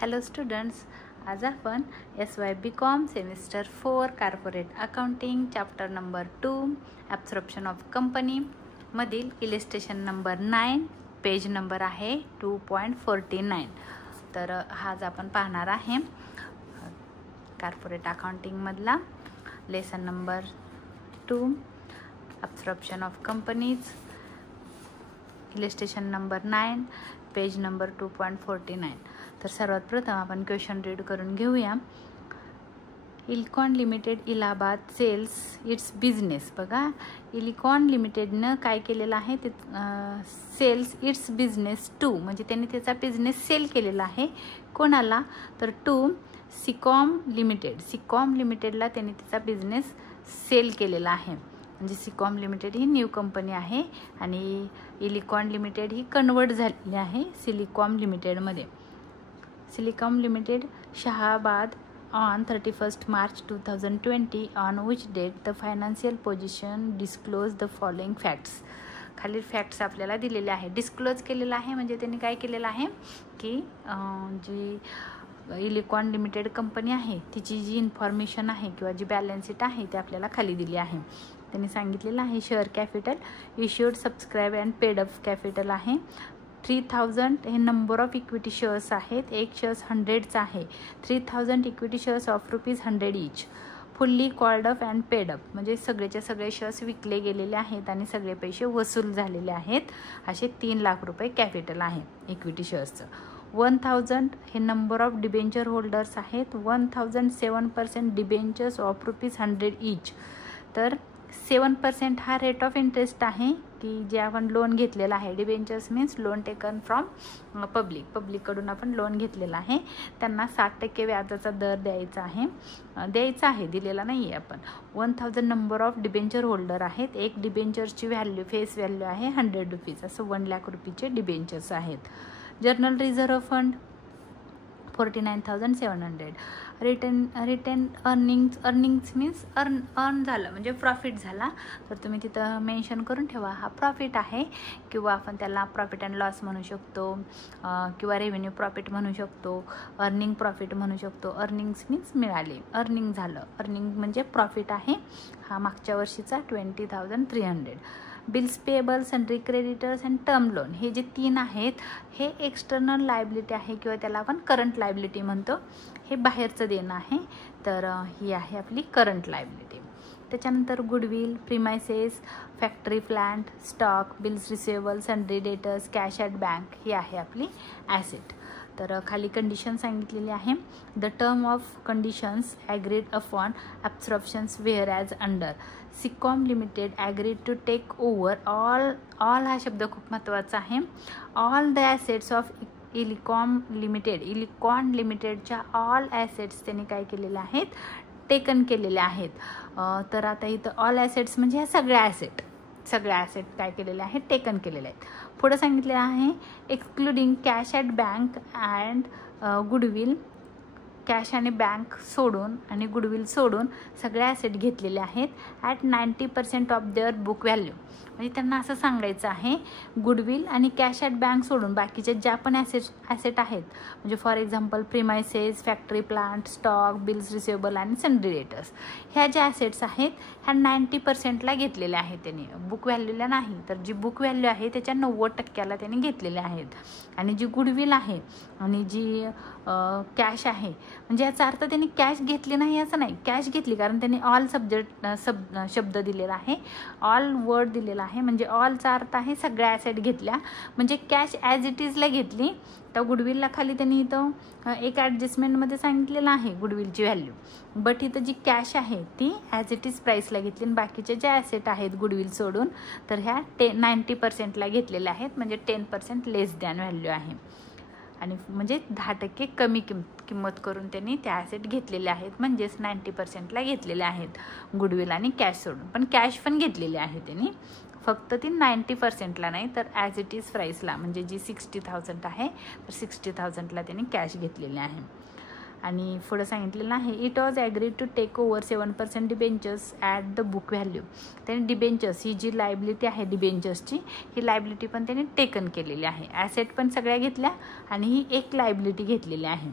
Hello students, आज आपण SY BCom semester 4 corporate accounting chapter number 2 absorption of company मधील illustration number 9 page number आहे 2.49. तर आज आपण पाहणार आहे कॉर्पोरेट अकाउंटिंग मधला lesson number 2 absorption of companies, illustration number 9 page number 2.49. तर सर्वात प्रथम आपण क्वेश्चन रीड करून घेऊया. Elicon limited Allahabad sells its business. बघा, इलिकॉन लिमिटेडनं काय केलेलं आहे ते सेल्स इट्स बिझनेस टू, म्हणजे त्यांनी त्याचा बिझनेस सेल केलेला आहे. कोणाला? तर टू सिकॉम लिमिटेड. सिकॉम लिमिटेडला त्यांनी त्याचा बिझनेस सेल केलेला आहे. म्हणजे सिकॉम लिमिटेड ही न्यू कंपनी आहे आणि इलिकॉन लिमिटेड ही कन्वर्ट झालेली आहे सिलिकॉम लिमिटेडमध्ये. सिलिकॉम limited Shahabad on 31st March 2020 on which date the financial position disclosed the following facts. खालील फॅक्ट्स आपल्याला दिलेले आहे. डिस्क्लोज केलेलं आहे म्हणजे त्यांनी काय केलेलं आहे की जी इलिकॉन लिमिटेड कंपनी आहे तिची जी इन्फॉर्मेशन आहे किंवा जी बॅलन्स शीट आहे ते आपल्याला खाली दिली आहे. त्यांनी सांगितलेलं आहे share capital issued subscribe and paid up capital आहे 3000. हे नंबर ऑफ इक्विटी शेअर्स आहेत. एक शेअर्स 100चा आहे. 3000 equity shares of ₹100 each. Fully called up and paid up, म्हणजे सगळेचे सगळे शेअर्स विकले गेलेले आहेत आणि सगळे पैसे वसूल झालेले आहेत. असे 3 लाख रुपये कॅपिटल आहे इक्विटी शेअर्सचं. 1000 हे नंबर ऑफ डिबेंचर होल्डर्स आहेत. 1007% डिबेंचर्स ऑफ ₹100 इच. तर 7% हा रेट ऑफ इंटरेस्ट आहे की जे आपण लोन घेतलेला आहे. Debentures means loan taken from पब्लिककडून आपण लोन घेतलेला आहे. त्यांना 60% व्याजाचा दर द्यायचा आहे, दिलेला नाही आहे आपण. 1000 नंबर ऑफ डिबेंचर होल्डर आहेत. एक डिबेंचरची व्हॅल्यू फेस व्हॅल्यू आहे ₹100. असं 1 लाख रुपयाचे डिबेंचर्स आहेत. Journal reserve fund 49,700. Return earnings means earn झालं म्हणजे प्रॉफिट झाला. तर तुम्ही तिथं मेन्शन करून ठेवा हा प्रॉफिट आहे किंवा आपण त्याला प्रॉफिट अँड लॉस म्हणू शकतो किंवा रेव्हेन्यू प्रॉफिट म्हणू शकतो, अर्निंग प्रॉफिट म्हणू शकतो. अर्निंग्स मीन्स मिळाले, अर्निंग झालं. अर्निंग म्हणजे प्रॉफिट आहे. हा मागच्या वर्षीचा 20,300. Bills payables sundry creditors and term loan हे जे 3 आहेत हे एक्सटर्नल लायबिलिटी आहे किंवा त्याला आपण करंट लायबिलिटी म्हणतो. हे बाहेरचं देणं आहे. तर ही आहे आपली करंट लायबिलिटी. त्याच्यानंतर goodwill, premises, factory plant, stock, bills receivable, sundry debtors, cash at bank ही आहे आपली ॲसेट. तर खाली कंडिशन सांगितलेली आहे. The term of conditions agreed upon absorptions whereas under Sicom limited agreed to take over all हा शब्द खूप महत्त्वाचा आहे. All the assets of Elicon लिमिटेडच्या ऑल ॲसेट्स त्यांनी काय केलेले आहेत, टेकन केलेले आहेत. तर आता इथं ऑल ॲसेट्स म्हणजे ह्या सगळ्या ॲसेट काय केलेले आहेत, टेकन केलेले आहेत. पुढे सांगितलेलं आहे excluding cash at bank and goodwill. Cash आणि बँक सोडून आणि गुडविल सोडून सगळ्या ॲसेट घेतलेले आहेत at 90% of their book value. म्हणजे त्यांना असं सांगायचं आहे गुडविल आणि कॅश ॲट बँक सोडून बाकीचे ज्या पण ॲसेट आहेत, म्हणजे for example premises, factory plant, stock, bills receivable आणि सन्ड्री डेटर्स ह्या ज्या ॲसेट्स आहेत ह्या 90%ला घेतलेल्या आहेत त्यांनी, बुक व्हॅल्यूला नाही. तर जी बुक व्हॅल्यू आहे त्याच्या 90% त्यांनी घेतलेल्या आहेत. आणि जी गुडविल आहे आणि जी कॅश आहे म्हणजे याचा अर्थ त्यांनी कॅश घेतली नाही असं नाही, कॅश घेतली कारण त्यांनी ऑल शब्द दिलेला आहे, ऑल वर्ड दिलेला आहे. म्हणजे ऑलचा अर्थ आहे सगळ्या ॲसेट घेतल्या, म्हणजे कॅश ॲज इट इजला घेतली. तर गुडविलला खाली त्यांनी इथं एक ॲडजस्टमेंटमध्ये सांगितलेलं आहे गुडविलची व्हॅल्यू, बट इथं जी कॅश आहे ती ॲज इट इज प्राईसला घेतली आणि बाकीचे ज्या ॲसेट आहेत गुडविल सोडून तर ह्या 90%ला घेतलेल्या आहेत. म्हणजे 10% लेस दॅन व्हॅल्यू आहे आणि म्हणजे 10% कमी किंमत करून त्यांनी त्या ॲसेट घेतलेल्या आहेत. म्हणजेच 90%ला घेतलेले आहेत गुडविल आणि कॅश सोडून. पण कॅश पण घेतलेली आहे त्यांनी, फक्त ती 90%ला नाही तर ॲज इट इज प्राईसला, म्हणजे जी 60,000 आहे तर 60,000ला त्यांनी कॅश घेतलेले आहे. आणि पुढे सांगितलेलं आहे it was agreed to take over 7% debentures at the book value. त्यांनी डिबेंचर्स ही जी लायबिलिटी आहे डिबेंचर्सची ही लायबिलिटी पण त्यांनी टेकन केलेली आहे. ॲसेट पण सगळ्या घेतल्या आणि ही एक लायबिलिटी घेतलेली आहे.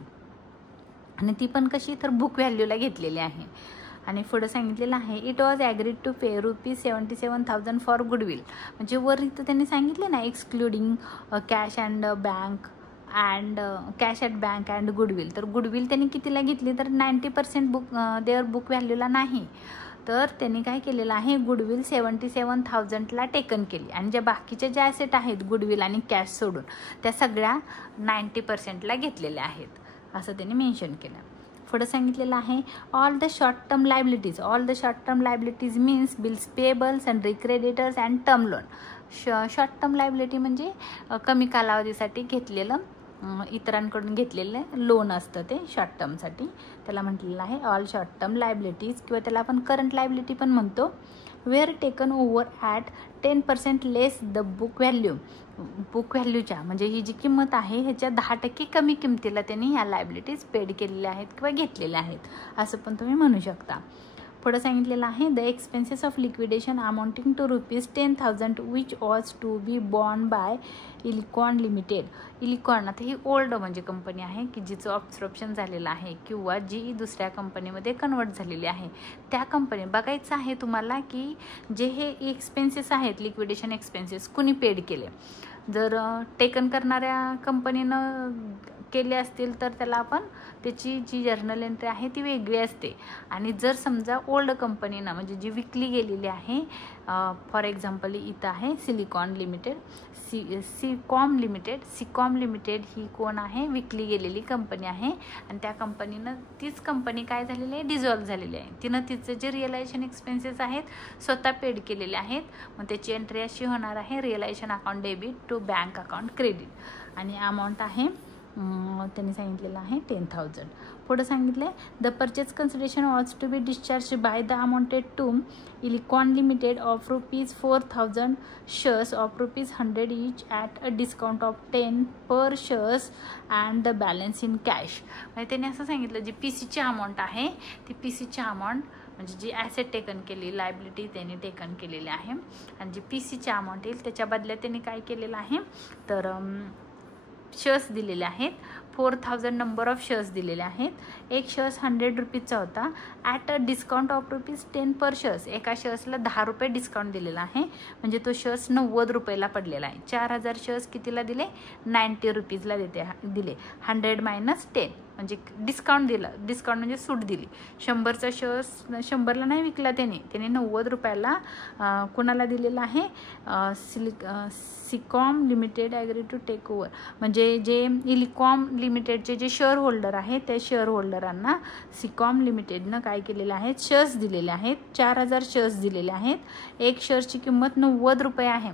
आणि ती पण कशी तर बुक व्हॅल्यूला घेतलेली आहे. आणि पुढं सांगितलेलं आहे it was agreed to pay ₹77,000 for goodwill. म्हणजे वर इथं त्यांनी सांगितले ना excluding cash and bank cash at bank and goodwill. तर गुडविल त्यांनी कितीला घेतली तर 90% देअर बुक व्हॅल्यूला नाही. तर त्यांनी काय केलेलं आहे गुडविल 77,000ला टेकन केली आणि ज्या बाकीच्या ज्या ॲसेट आहेत गुडविल आणि कॅश सोडून त्या सगळ्या 90%ला घेतलेल्या आहेत असं त्यांनी मेन्शन केलं. पुढं सांगितलेलं आहे all the short term liabilities means bills payables and creditors and term loan. Short term liability म्हणजे कमी कालावधीसाठी घेतलेलं इतरांकडून घेतलेलं लोन असतं ते शॉर्ट टर्मसाठी. त्याला म्हटलेलं आहे ऑल शॉर्ट टर्म लायबिलिटीज किंवा त्याला आपण करंट लायबिलिटी पण म्हणतो. Were taken over at 10% less the book व्हॅल्यूच्या म्हणजे ही जी किंमत आहे ह्याच्या 10% कमी किमतीला त्यांनी ह्या लायबिलिटीज पेड केलेल्या आहेत किंवा घेतलेल्या आहेत असं पण तुम्ही म्हणू शकता. पुढं सांगितलेलं आहे the expenses of liquidation amounting to ₹10,000 which was to be borne by Elicon limited. Elicon आता ही ओल्ड म्हणजे कंपनी आहे की जिचं ऑब्स्ट्रप्शन झालेलं आहे किंवा जी दुसऱ्या कंपनीमध्ये कन्वर्ट झालेली आहे. त्या कंपनी बघायचं आहे तुम्हाला की जे हे एक्सपेन्सेस आहेत लिक्विडेशन एक्सपेन्सेस कुणी पेड केले. जर टेकन करणाऱ्या कंपनीनं केले असतील तर त्याला आपण त्याची जी जर्नल एंट्री आहे ती वेगळी असते. आणि जर समजा ओल्ड कंपनीनं म्हणजे जी विकली गेलेली आहे फॉर एक्झाम्पल इथं आहे सिलिकॉन लिमिटेड सिकॉम लिमिटेड ही कोण आहे विकली गेलेली कंपनी आहे आणि त्या कंपनीनं तीच कंपनी काय झालेली आहे डिझॉल्व्ह झालेली आहे. तिनं तिचं जे रिअलायझेशन एक्सपेन्सेस आहेत स्वतः पेड केलेले आहेत. मग त्याची एंट्री अशी होणार आहे realisation account debit to bank account credit आणि अमाऊंट आहे त्यांनी सांगितलेलं आहे 10,000. पुढं सांगितलं the purchase consideration was to be discharge by the amounted to Elicon limited of ₹4,000 shares of ₹100 each at a discount of 10 per shares and the balance in cash. म्हणजे त्यांनी असं सांगितलं जी PCची अमाऊंट आहे ती PCची अमाऊंट म्हणजे जी ॲसेट टेकन केली liability त्यांनी taken केलेली आहे आणि जी PCची अमाऊंट येईल त्याच्या बदल्यात त्यांनी काय केलेलं आहे तर शेअर्स दिलेले आहेत 4,000 नंबर ऑफ शेअर्स दिलेले आहेत. एक शेअर्स ₹100 होता at a discount of ₹10 per shares. एका शेअर्सला ₹10 डिस्काउंट दिलेला आहे म्हणजे तो शेअर्स ₹90 पडलेला आहे. 4,000 शेअर्स कितीला दिले ₹90ला दिले 100 मायनस 10 म्हणजे डिस्काउंट दिलं. डिस्काउंट म्हणजे सूट दिली. 100चा शेअर्स 100ला नाही विकला त्याने ₹90 कोणाला दिलेला आहे Sicom limited agree to take over म्हणजे जे इलिकॉम लिमिटेडचे जे शेअर होल्डर आहेत त्या शेअर होल्डरांना सिकॉम लिमिटेडनं काय केलेलं आहे शेअर्स दिलेले आहेत. 4,000 शेअर्स दिलेले आहेत. एक शेअर्सची किंमत ₹90 आहे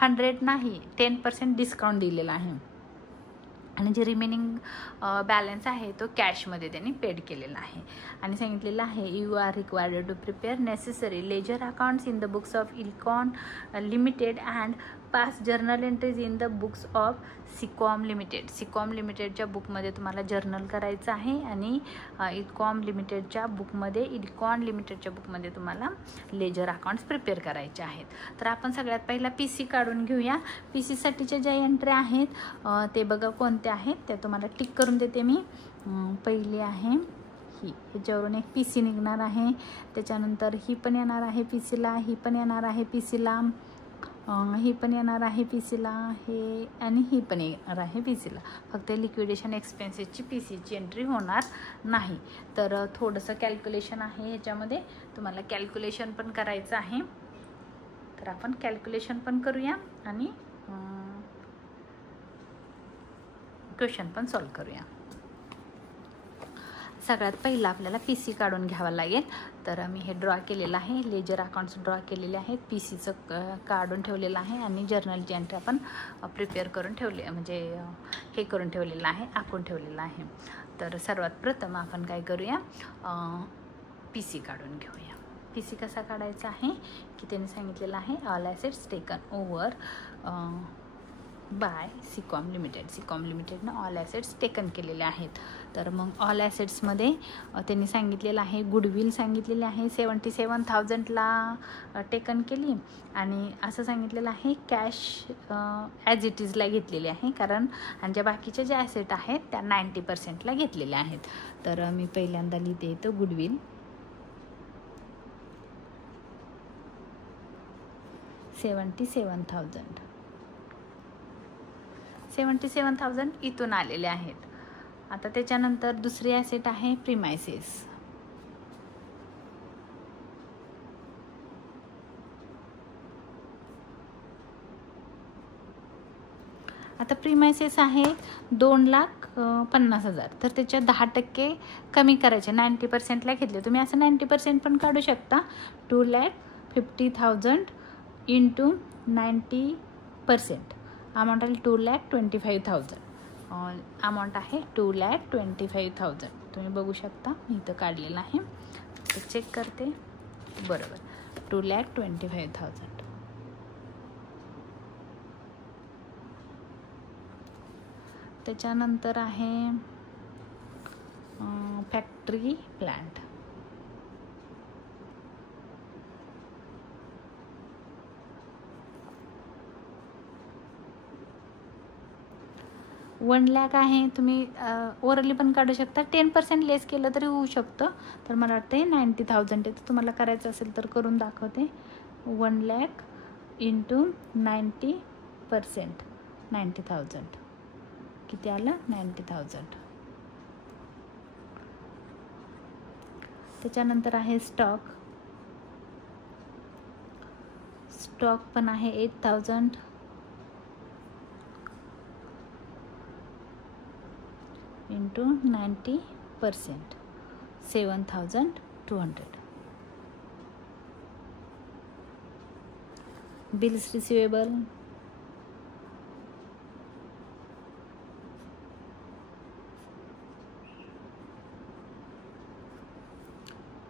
100 नाही 10% डिस्काउंट दिलेला आहे आणि जे रिमेनिंग बॅलन्स आहे तो कॅशमध्ये त्यांनी पेड केलेला आहे. आणि सांगितलेलं आहे you are required to prepare necessary ledger accounts in the books of Elicon limited and pass journal entries in the books of Sicom limited. Sicom लिमिटेडच्या बुकमध्ये तुम्हाला जर्नल करायचं आहे आणि इलिकॉन लिमिटेडच्या बुकमध्ये तुम्हाला लेजर अकाउंट्स प्रिपेअर करायचे आहेत. तर आपण सगळ्यात पहिला PC काढून घेऊया. PCसाठीच्या ज्या एंट्री आहेत ते बघा कोणत्या आहेत त्या तुम्हाला टिक करून देते मी. पहिली आहे ही ह्याच्यावरून एक PC निघणार आहे. त्याच्यानंतर ही पण येणार आहे PCला ही पण येणार आहे PCला ही पण येणार आहे PCला हे आणि ही पण येणार आहे PCला. फक्त लिक्विडेशन एक्सपेन्सेसची PCची एंट्री होणार नाही. तर थोडंसं कॅल्क्युलेशन आहे ह्याच्यामध्ये तुम्हाला कॅल्क्युलेशन पण करायचं आहे. तर आपण कॅल्क्युलेशन पण करूया आणि क्वेश्चन पण सॉल्व करूया. सगळ्यात पहिला आपल्याला PC काढून घ्यावा लागेल. तर मी हे ड्रॉ केलेलं आहे लेजर अकाउंट्स ड्रॉ केलेले आहेत. PCचं काढून ठेवलेलं आहे आणि जर्नलची एंट्री आपण प्रिपेअर करून ठेवले म्हणजे हे करून ठेवलेलं आहे आखून ठेवलेलं आहे. तर सर्वात प्रथम आपण काय करूया PC काढून घेऊया. PC कसा काढायचा आहे की त्यांनी सांगितलेलं आहे all assets taken over by Sicom लिमिटेडनं ऑल ॲसेट्स टेकन केलेले आहेत. तर मग ऑल ॲसेट्समध्ये त्यांनी सांगितलेलं आहे, गुडविल सांगितलेली आहे 77,000ला टेकन केली, आणि असं सांगितलेलं आहे कॅश ॲज इट इजला घेतलेली आहे, कारण आणि ज्या बाकीच्या ज्या ॲसेट आहेत त्या 90%ला घेतलेल्या आहेत. तर मी पहिल्यांदा लिहिते इथं गुडविल 77,000 इथून आलेले आहेत. आता त्याच्यानंतर दुसरी ॲसेट आहे प्रिमायसेस. आता प्रिमायसेस आहे 2,50,000, तर त्याच्या 10% कमी करायचे. 90%ला घेतले, तुम्ही असं 90% पण काढू शकता. 2,50,000 इंटू 90%, अमाऊंट आली 2,25,000. अमाऊंट आहे 2,25,000. तुम्ही बघू शकता, मी इथं काढलेलं आहे, तर चेक करते. बरोबर 2,25,000. त्याच्यानंतर आहे फॅक्टरी प्लांट. $1,00,000 आहे. तुम्ही ओरली पण काढू शकता, 10% लेस केलं तरी होऊ शकतं. तर मला वाटतं 90,000 आहे, तर तुम्हाला करायचं असेल तर करून दाखवते. 1,00,000 इंटू 90%, 90,000 किती आलं? 90,000. त्याच्यानंतर आहे स्टॉक पण आहे 8,000 इंटू 90%, 7,200. Bills receivable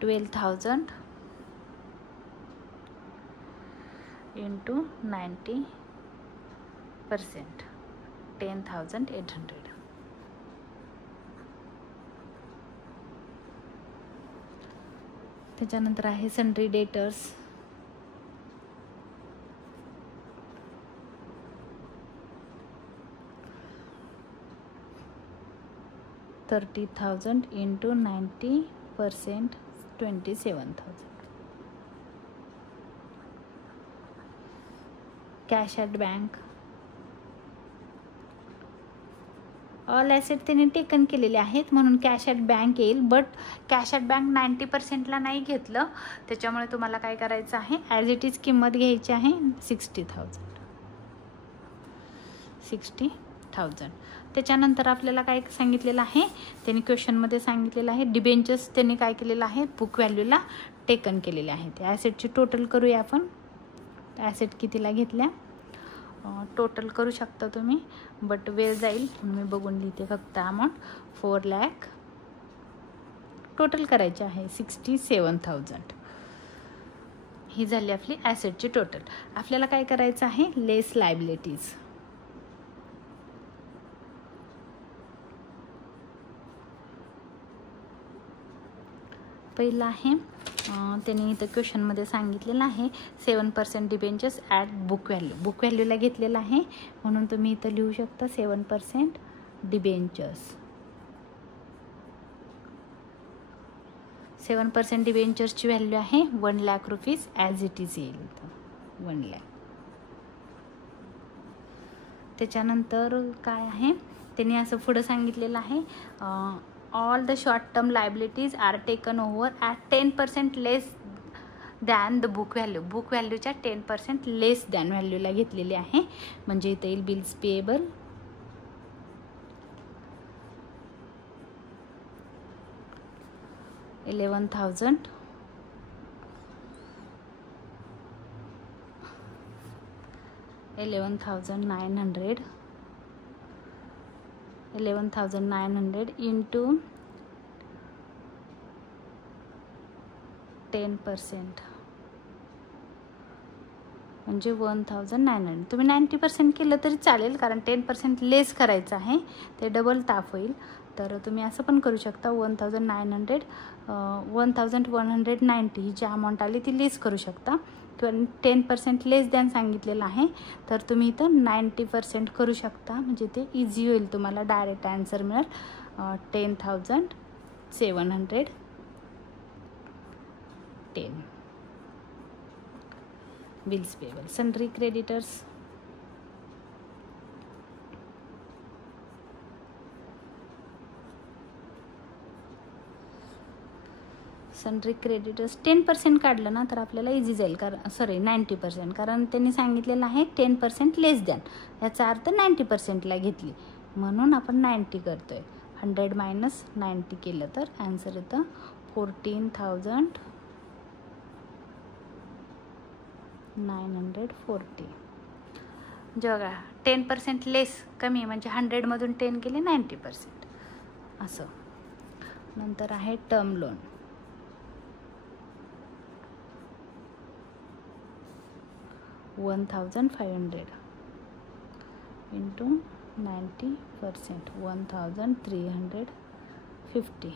$12,000 into 90%, 10,800. त्याच्यानंतर आहे sundry debtors. $30,000 into 90%, 27,000. Cash at bank. All asset त्यांनी टेकन केलेले आहेत म्हणून कॅश ॲट बँक येईल, बट कॅश ॲट बँक 90%ला नाही घेतलं, त्याच्यामुळे तुम्हाला काय करायचं आहे, ॲज इट इज किंमत घ्यायची आहे 60,000. त्याच्यानंतर आपल्याला काय सांगितलेलं आहे, त्यांनी क्वेश्चनमध्ये सांगितलेलं आहे डिबेंचर्स त्यांनी काय केलेलं आहे, बुक व्हॅल्यूला टेकन केलेले आहेत. ॲसेटची टोटल करूया आपण. ॲसेट कितीला घेतल्या टोटल करू शकता तुम्ही, बट वेळ जाईल म्हणून मी बघून लिहिते फक्त. अमाऊंट 4,00,000 टोटल करायचे आहे. 67,000 ही झाली आपली ॲसेटची टोटल. आपल्याला काय करायचं आहे, लेस लायबिलिटीज. पहिलं आहे त्यांनी इथं क्वेश्चनमध्ये सांगितलेलं आहे 7% debentures at book value. Book व्हॅल्यूला घेतलेलं आहे म्हणून तुम्ही इथं लिहू शकता 7% डिबेंचर्स. 7% डिबेंचर्सची व्हॅल्यू आहे ₹1,00,000 ॲज इट इज येईल इथं 1,00,000. त्याच्यानंतर काय आहे, त्यांनी असं पुढं सांगितलेलं आहे all the short term liabilities are taken over at 10% less than the book value. Book व्हॅल्यूच्या 10% लेस दॅन व्हॅल्यूला घेतलेली आहे. म्हणजे इथे येईल बिल्स पेएबल $11,900 into 10%, म्हणजे 1900. तुम्ही 90% केलं तरी चालेल, कारण 10% लेस करायचं आहे, ते डबल ताप होईल. तर तुम्ही असं पण करू शकता. 1900 1190 ही जी अमाऊंट आली ती लेस करू शकता, किंवा 10% लेस दॅन सांगितलेलं आहे तर तुम्ही इथं 90% करू शकता, म्हणजे ते इझी होईल, तुम्हाला डायरेक्ट आन्सर मिळेल. 10,710. Bills payable. Sundry creditors. Sundry creditors 10% काढलं ना तर आपल्याला इझी जाईल, कारण 90%, कारण त्यांनी सांगितलेलं आहे 10% लेस दॅन, याचा अर्थ 90%ला घेतली, म्हणून आपण 90 करतोय. 100 मायनस 90 केलं तर आन्सर येतं 14,940. बघा 10% लेस कमी, म्हणजे 100मधून 10 केले 90% असं. नंतर आहे टर्म लोन. $1,500 इंटू 90%, 1,350.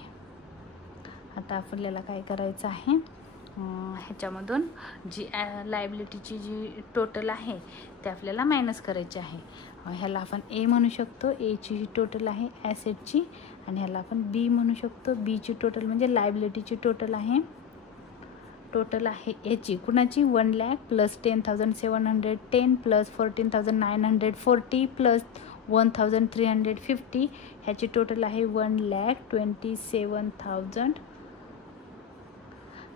आता आपल्याला काय करायचं आहे, ह्याच्यामधून जी लायबिलिटीची जी टोटल आहे ते आपल्याला मायनस करायची आहे. ह्याला आपण ए म्हणू शकतो, एची जी टोटल आहे ॲसेटची, आणि ह्याला आपण बी म्हणू शकतो, बीची टोटल म्हणजे लायबिलिटीची टोटल आहे. टोटल आहे याची कुणाची 1 लाख प्लस 10,710 प्लस 14,940 प्लस 1,350, ह्याची टोटल आहे 1,27,000.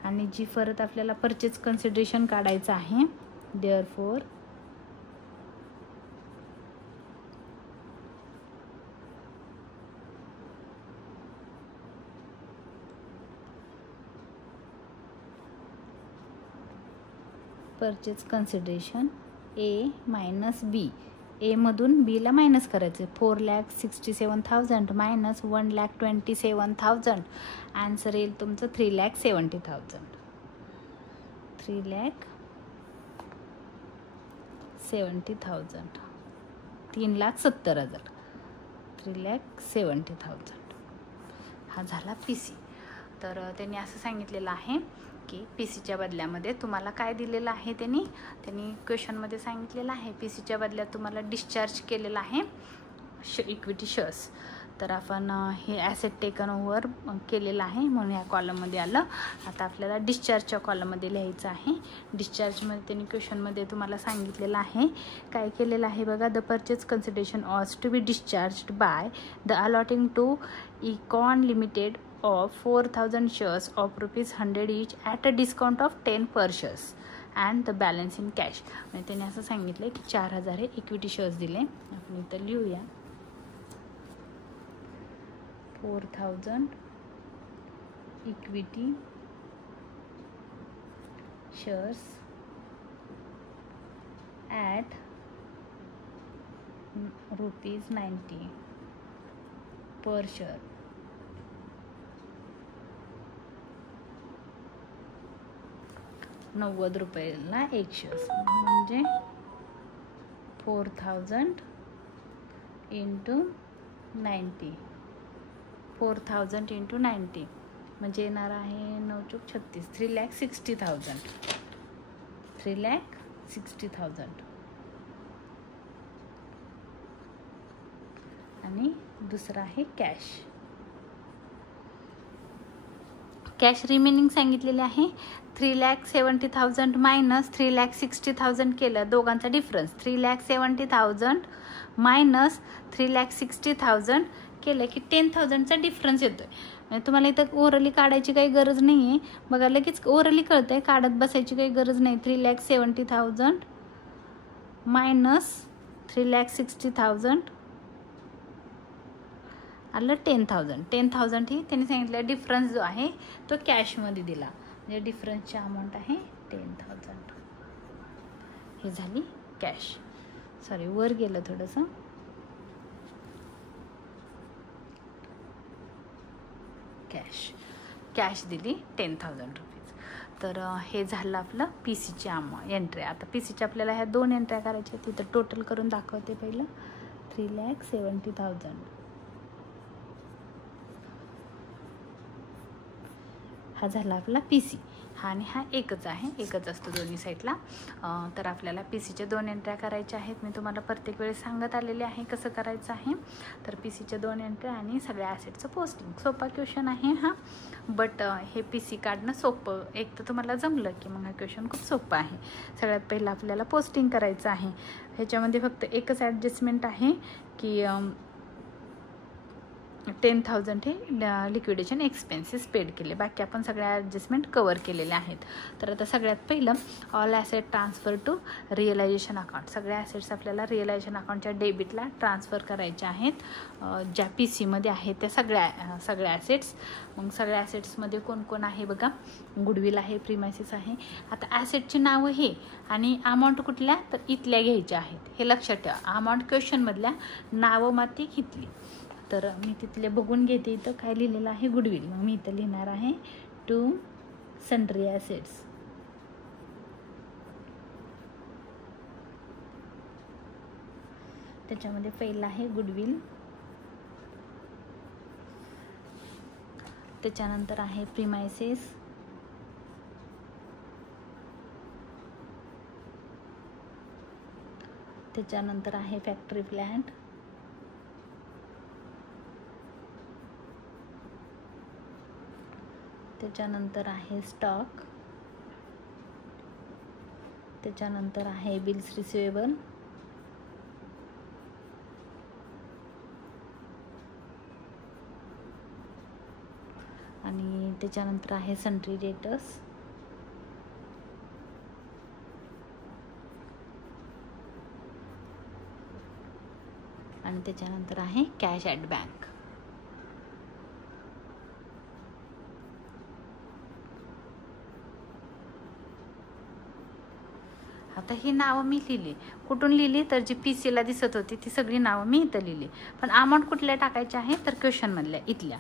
आणि जी परत आपल्याला परचेस कन्सिडरेशन काढायचं आहे, देअरफॉर परचेस कन्सिडरेशन ए मायनस बी, एमधून बीला मायनस करायचं. 4,67,000 मायनस 1,27,000, आन्सर येईल तुमचं 3,70,000. 3,70,000, 3,70,000, 3,70,000. हा झाला पी सी. तर त्यांनी असं सांगितलेलं आहे की पी सीच्या बदल्यामध्ये तुम्हाला काय दिलेलं आहे, त्यांनी क्वेश्चनमध्ये सांगितलेलं आहे पी सीच्या बदल्यात तुम्हाला डिस्चार्ज केलेलं आहे इक्विटी शेअर्स. तर आपण हे ॲसेट टेकन ओव्हर केलेलं आहे म्हणून या कॉलममध्ये आलं. आता आपल्याला डिस्चार्जच्या कॉलममध्ये लिहायचं आहे. डिस्चार्जमध्ये त्यांनी क्वेश्चनमध्ये तुम्हाला सांगितलेलं आहे, काय केलेलं आहे बघा. The purchase consideration was to be discharged by the allotting to Econ limited of 4,000 shares of ₹100 each at a discount of 10 per shares and the balance in cash. म्हणजे त्याने असं सांगितलं की 4,000 हे इक्विटी शेअर्स दिले. आपण इथं लिहूया 4,000 equity shares at ₹90 per share. 90 रुपयाला एक शेअर्स, म्हणजे 4,000 इंटू 90, 4,000 इंटू 90 म्हणजे येणार आहे 9×36, 3,60,000, 3,60,000. आणि दुसरा आहे कॅश. कॅश रिमेनिंग सांगितलेले आहे 3,70,000 मायनस 3,60,000 केलं, दोघांचा डिफरन्स 3,70,000 मायनस 3,60,000 केलं की 10,000चा डिफरन्स येतोय. तुम्हाला इथं ओरली काढायची काही गरज नाही आहे बघा, लगेच ओरली कळतंय, काढत बसायची काही गरज नाही. 3,70,000 मायनस 3,60,000 आलं 10,000. 10,000 ही त्यांनी सांगितलं डिफरन्स जो आहे तो कॅशमध्ये दिला, म्हणजे डिफरन्सची अमाऊंट आहे 10,000. हे झाली कॅश. सॉरी वर गेलं थोडंसं. कॅश दिली 10,000 रुपीज. तर हे झालं आपलं पी सीची एंट्री. आता पी सीच्या आपल्याला ह्या 2 एंट्र्या करायच्या. तिथं टोटल करून दाखवते पहिलं. 3,70,000 हा झाला आपला पी सी. हा आणि हा एकच आहे, एकच असतो दोन्ही साईडला. तर आपल्याला पी सीच्या 2 एंट्र्या करायच्या आहेत. मी तुम्हाला प्रत्येक वेळेस सांगत आलेले आहे कसं करायचं आहे. तर पी सीच्या 2 एंट्र्या आणि सगळ्या ॲसेटचं पोस्टिंग. सोपा क्वेश्चन आहे हा, बट हे पी सी काढणं सोपं. एक तर तुम्हाला जमलं की मग हा क्वेश्चन खूप सोपं आहे. सगळ्यात पहिलं आपल्याला पोस्टिंग करायचं आहे. ह्याच्यामध्ये फक्त एकच ॲडजस्टमेंट आहे की 10,000 हे लिक्विडेशन एक्सपेन्सेस पेड केले. बाकी आपण सगळ्या ॲडजस्टमेंट कवर केलेल्या आहेत. तर आता सगळ्यात पहिलं all asset transfer to realisation account. सगळ्या ॲसेट्स आपल्याला रिअलायझेशन अकाउंटच्या डेबिटला ट्रान्सफर करायचे आहेत. ज्या पी सीमध्ये आहेत त्या सगळ्या ॲसेट्स. मग सगळ्या ॲसेट्समध्ये कोण कोण आहे बघा. गुडविल आहे, प्रिमायसेस आहे. आता ॲसेटची नावं हे आणि अमाऊंट कुठल्या तर इथल्या घ्यायच्या आहेत. हे लक्षात ठेवा. अमाऊंट क्वेश्चनमधल्या नावं माती घेतली. तर मी तिथले बघून घेते. इथं काय लिहिलेलं आहे गुडविल. मग मी इथं लिहिणार आहे टू सन्ड्री ॲसेट्स. त्याच्यामध्ये पहिला आहे गुडविल. त्याच्यानंतर आहे प्रिमायसेस. त्याच्यानंतर आहे फॅक्टरी प्लांट. त्याच्यानंतर आहे स्टॉक. त्याच्यानंतर आहे बिल्स रिसिवेबल. आणि त्याच्यानंतर आहे सन्ड्री डेटर्स. आणि त्याच्यानंतर आहे कॅश ॲट बँक. आता ही नावं मी लिहिली. कुठून लिहिली तर जी पी सीला दिसत होती ती सगळी नावं मी इथं लिहिली. पण अमाऊंट कुठल्या टाकायच्या आहे तर क्वेश्चनमधल्या इथल्या.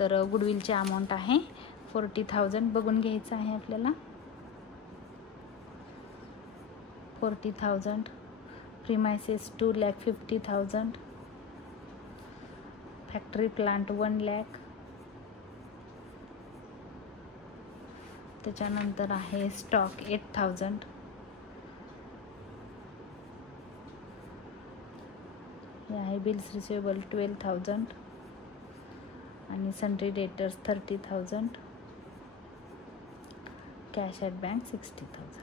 तर गुडविलची अमाऊंट आहे 40,000. बघून घ्यायचं आहे आपल्याला. 40,000. प्रिमायसेस 2,50,000. Factory plant 1,00,000. त्याच्यानंतर आहे स्टॉक 8,000. हे आहे बिल्स रिसिवेबल 12,000. आणि sundry debtors 30,000. Cash at bank 60,000.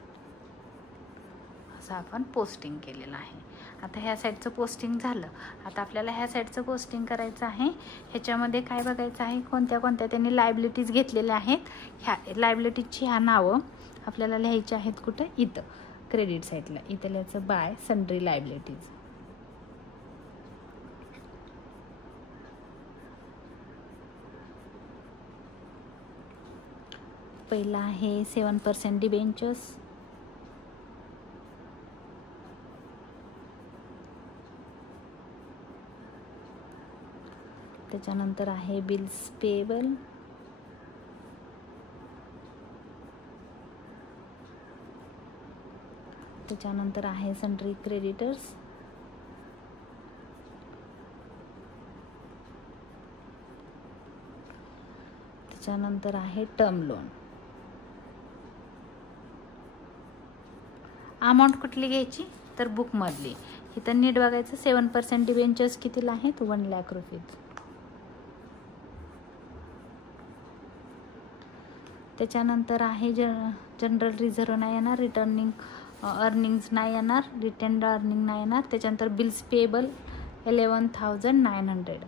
असं आपण पोस्टिंग केलेलं आहे. आता ह्या साईडचं पोस्टिंग झालं. आता आपल्याला ह्या साईडचं पोस्टिंग करायचं आहे. ह्याच्यामध्ये काय बघायचं आहे कोणत्या कोणत्या त्यांनी लायबिलिटीज घेतलेल्या आहेत. ह्या लायबिलिटीजची ह्या नावं आपल्याला लिहायची आहेत. कुठं इथं क्रेडिट साईडला. इथं लिहायचं बाय सन्ड्री लायबिलिटीज. पहिला आहे 7% डिबेंचर्स. त्याच्यानंतर आहे बिल्स पेएबल. त्याच्यानंतर आहे सन्ड्री क्रेडिटर्स. त्याच्यानंतर आहे टर्म लोन. अमाऊंट कुठली घ्यायची तर बुकमधली. इथं नीट बघायचं 7% डिबेंचर्स कितीला आहेत 1,00,000 रुपये. त्याच्यानंतर आहे जनरल रिझर्व नाही येणार. रिटर्निंग अर्निंग्स नाही येणार. रिटेन्ड अर्निंग नाही येणार. त्याच्यानंतर बिल्स पेएबल 11,900.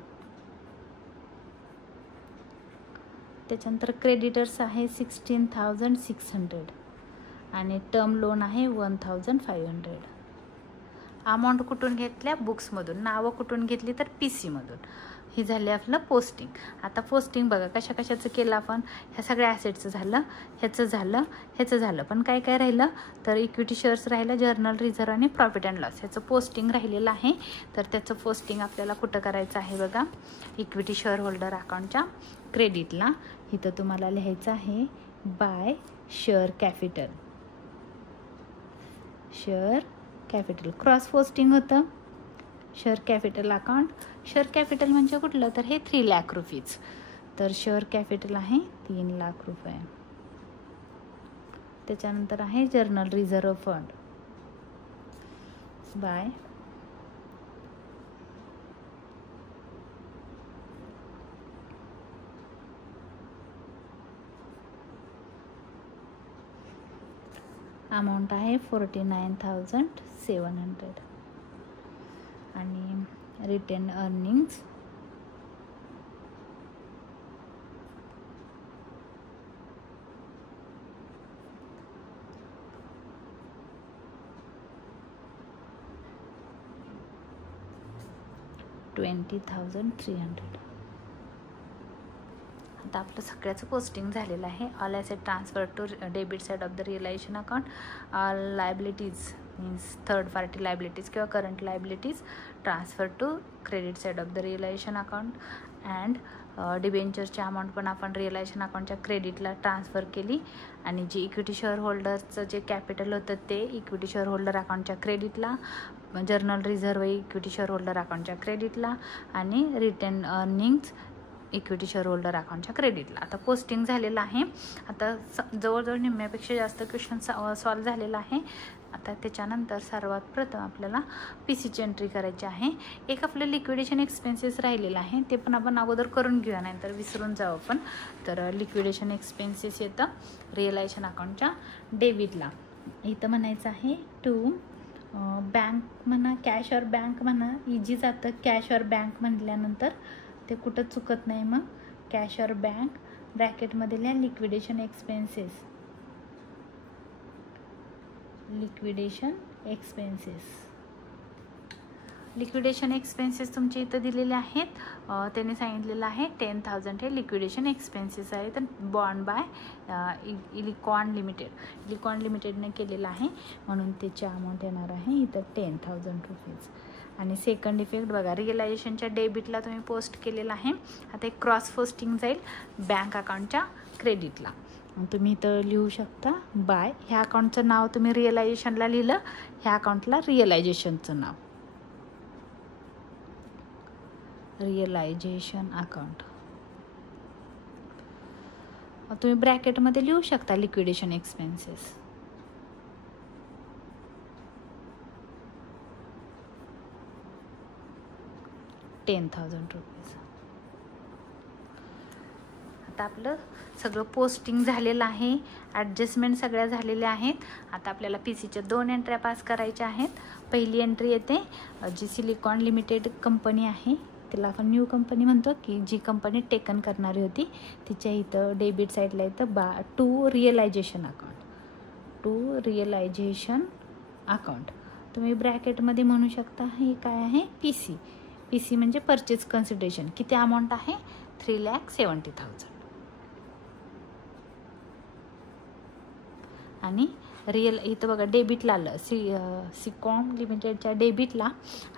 त्याच्यानंतर क्रेडिटर्स आहे 16,600. आणि टर्म लोन आहे 1,500. अमाऊंट कुठून घेतल्या बुक्समधून. नावं कुठून घेतली तर पी सीमधून. ही झाली आपलं पोस्टिंग. आता पोस्टिंग बघा कशा कशाचं केलं आपण. ह्या सगळ्या ॲसेटचं झालं, ह्याचं झालं, ह्याचं झालं. पण काय काय राहिलं तर इक्विटी शेअर्स राहिलं, जर्नल रिझर्व आणि प्रॉफिट अँड लॉस ह्याचं पोस्टिंग राहिलेलं आहे. तर त्याचं पोस्टिंग आपल्याला कुठं करायचं आहे बघा. इक्विटी शेअर होल्डर अकाउंटच्या क्रेडिटला. इथं तुम्हाला लिहायचं आहे by share capital. Share capital cross posting होतं share capital account. Share capital म्हणजे कुठलं तर हे 3 लाख रुपीज. तर शेअर कॅपिटल आहे 3 लाख रुपये. त्याच्यानंतर आहे journal reserve fund by amount आहे 49,700 आणि रिटेन अर्निंग्स $20,300. आता आपलं सगळ्याचं पोस्टिंग झालेलं आहे. All asset transfer to debit side of the realization account. All liabilities means third party liabilities किंवा current liabilities transfer to credit side of the realization account. And डिबेंचरची amount पण आपण realisation अकाउंटच्या क्रेडिटला transfer केली आणि जी equity share होल्डरचं जे capital होतं ते equity share holder अकाउंटच्या क्रेडिटला, journal reserve equity share holder अकाउंटच्या क्रेडिटला आणि retain earnings equity share holder अकाउंटच्या क्रेडिटला. आता पोस्टिंग झालेलं आहे. आता जवळजवळ निम्म्यापेक्षा जास्त क्वेश्चन सॉल्व झालेला आहे. आता त्याच्यानंतर सर्वात प्रथम आपल्याला PCची एंट्री करायची आहे. एक आपलं लिक्विडेशन एक्सपेन्सेस राहिलेलं आहे ते पण आपण अगोदर करून घेऊया, नाहीतर विसरून जाऊ आपण. तर लिक्विडेशन एक्सपेन्सेस येतं रिअलायझेशन अकाउंटच्या डेबिटला. इथं म्हणायचं आहे टू बँक म्हणा, कॅश और बँक म्हणा, इजी जातं. कॅश और बँक म्हटल्यानंतर ते कुठं चुकत नाही. मग कॅश और बँक ब्रॅकेटमध्ये लिहा liquidation expenses. Liquidation expenses liquidation expenses तुमचे इथं दिलेले आहेत. त्यांनी सांगितलेलं आहे 10,000 हे लिक्विडेशन एक्सपेन्सेस आहे. तर बॉन्ड बाय इलिकॉन लिमिटेडने केलेलं आहे म्हणून त्याची अमाऊंट येणार आहे इथं 10,000 रुपीज. आणि सेकंड इफेक्ट बघा, रिअलायझेशनच्या डेबिटला तुम्ही पोस्ट केलेला आहे. आता एक क्रॉस पोस्टिंग जाईल बँक अकाउंटच्या क्रेडिटला. तुम्ही इथं लिहू शकता बाय. ह्या अकाउंटचं नाव तुम्ही रिअलायझेशनला लिहिलं, ह्या अकाउंटला रिअलायझेशनचं नाव रिअलायझेशन अकाउंट. तुम्ही ब्रॅकेटमध्ये लिहू शकता लिक्विडेशन एक्सपेन्सेस. $10,000. आता आपलं सगळं पोस्टिंग झालेलं आहे. ॲडजस्टमेंट सगळ्या झालेल्या आहेत. आता आपल्याला PCच्या 2 एंट्र्या पास करायच्या आहेत. पहिली एंट्री येते जी सिलिकॉन लिमिटेड कंपनी आहे, तिला आपण न्यू कंपनी म्हणतो, की जी कंपनी टेकन करणारी होती तिच्या इथं डेबिट साईडला येतं टू रिअलायझेशन अकाउंट. तुम्ही ब्रॅकेटमध्ये म्हणू शकता हे काय आहे PC म्हणजे परचेस कन्सिडरेशन. किती अमाऊंट आहे 3,70,000. आणि इथं बघा डेबिटला आलं सिकॉम लिमिटेडच्या डेबिटला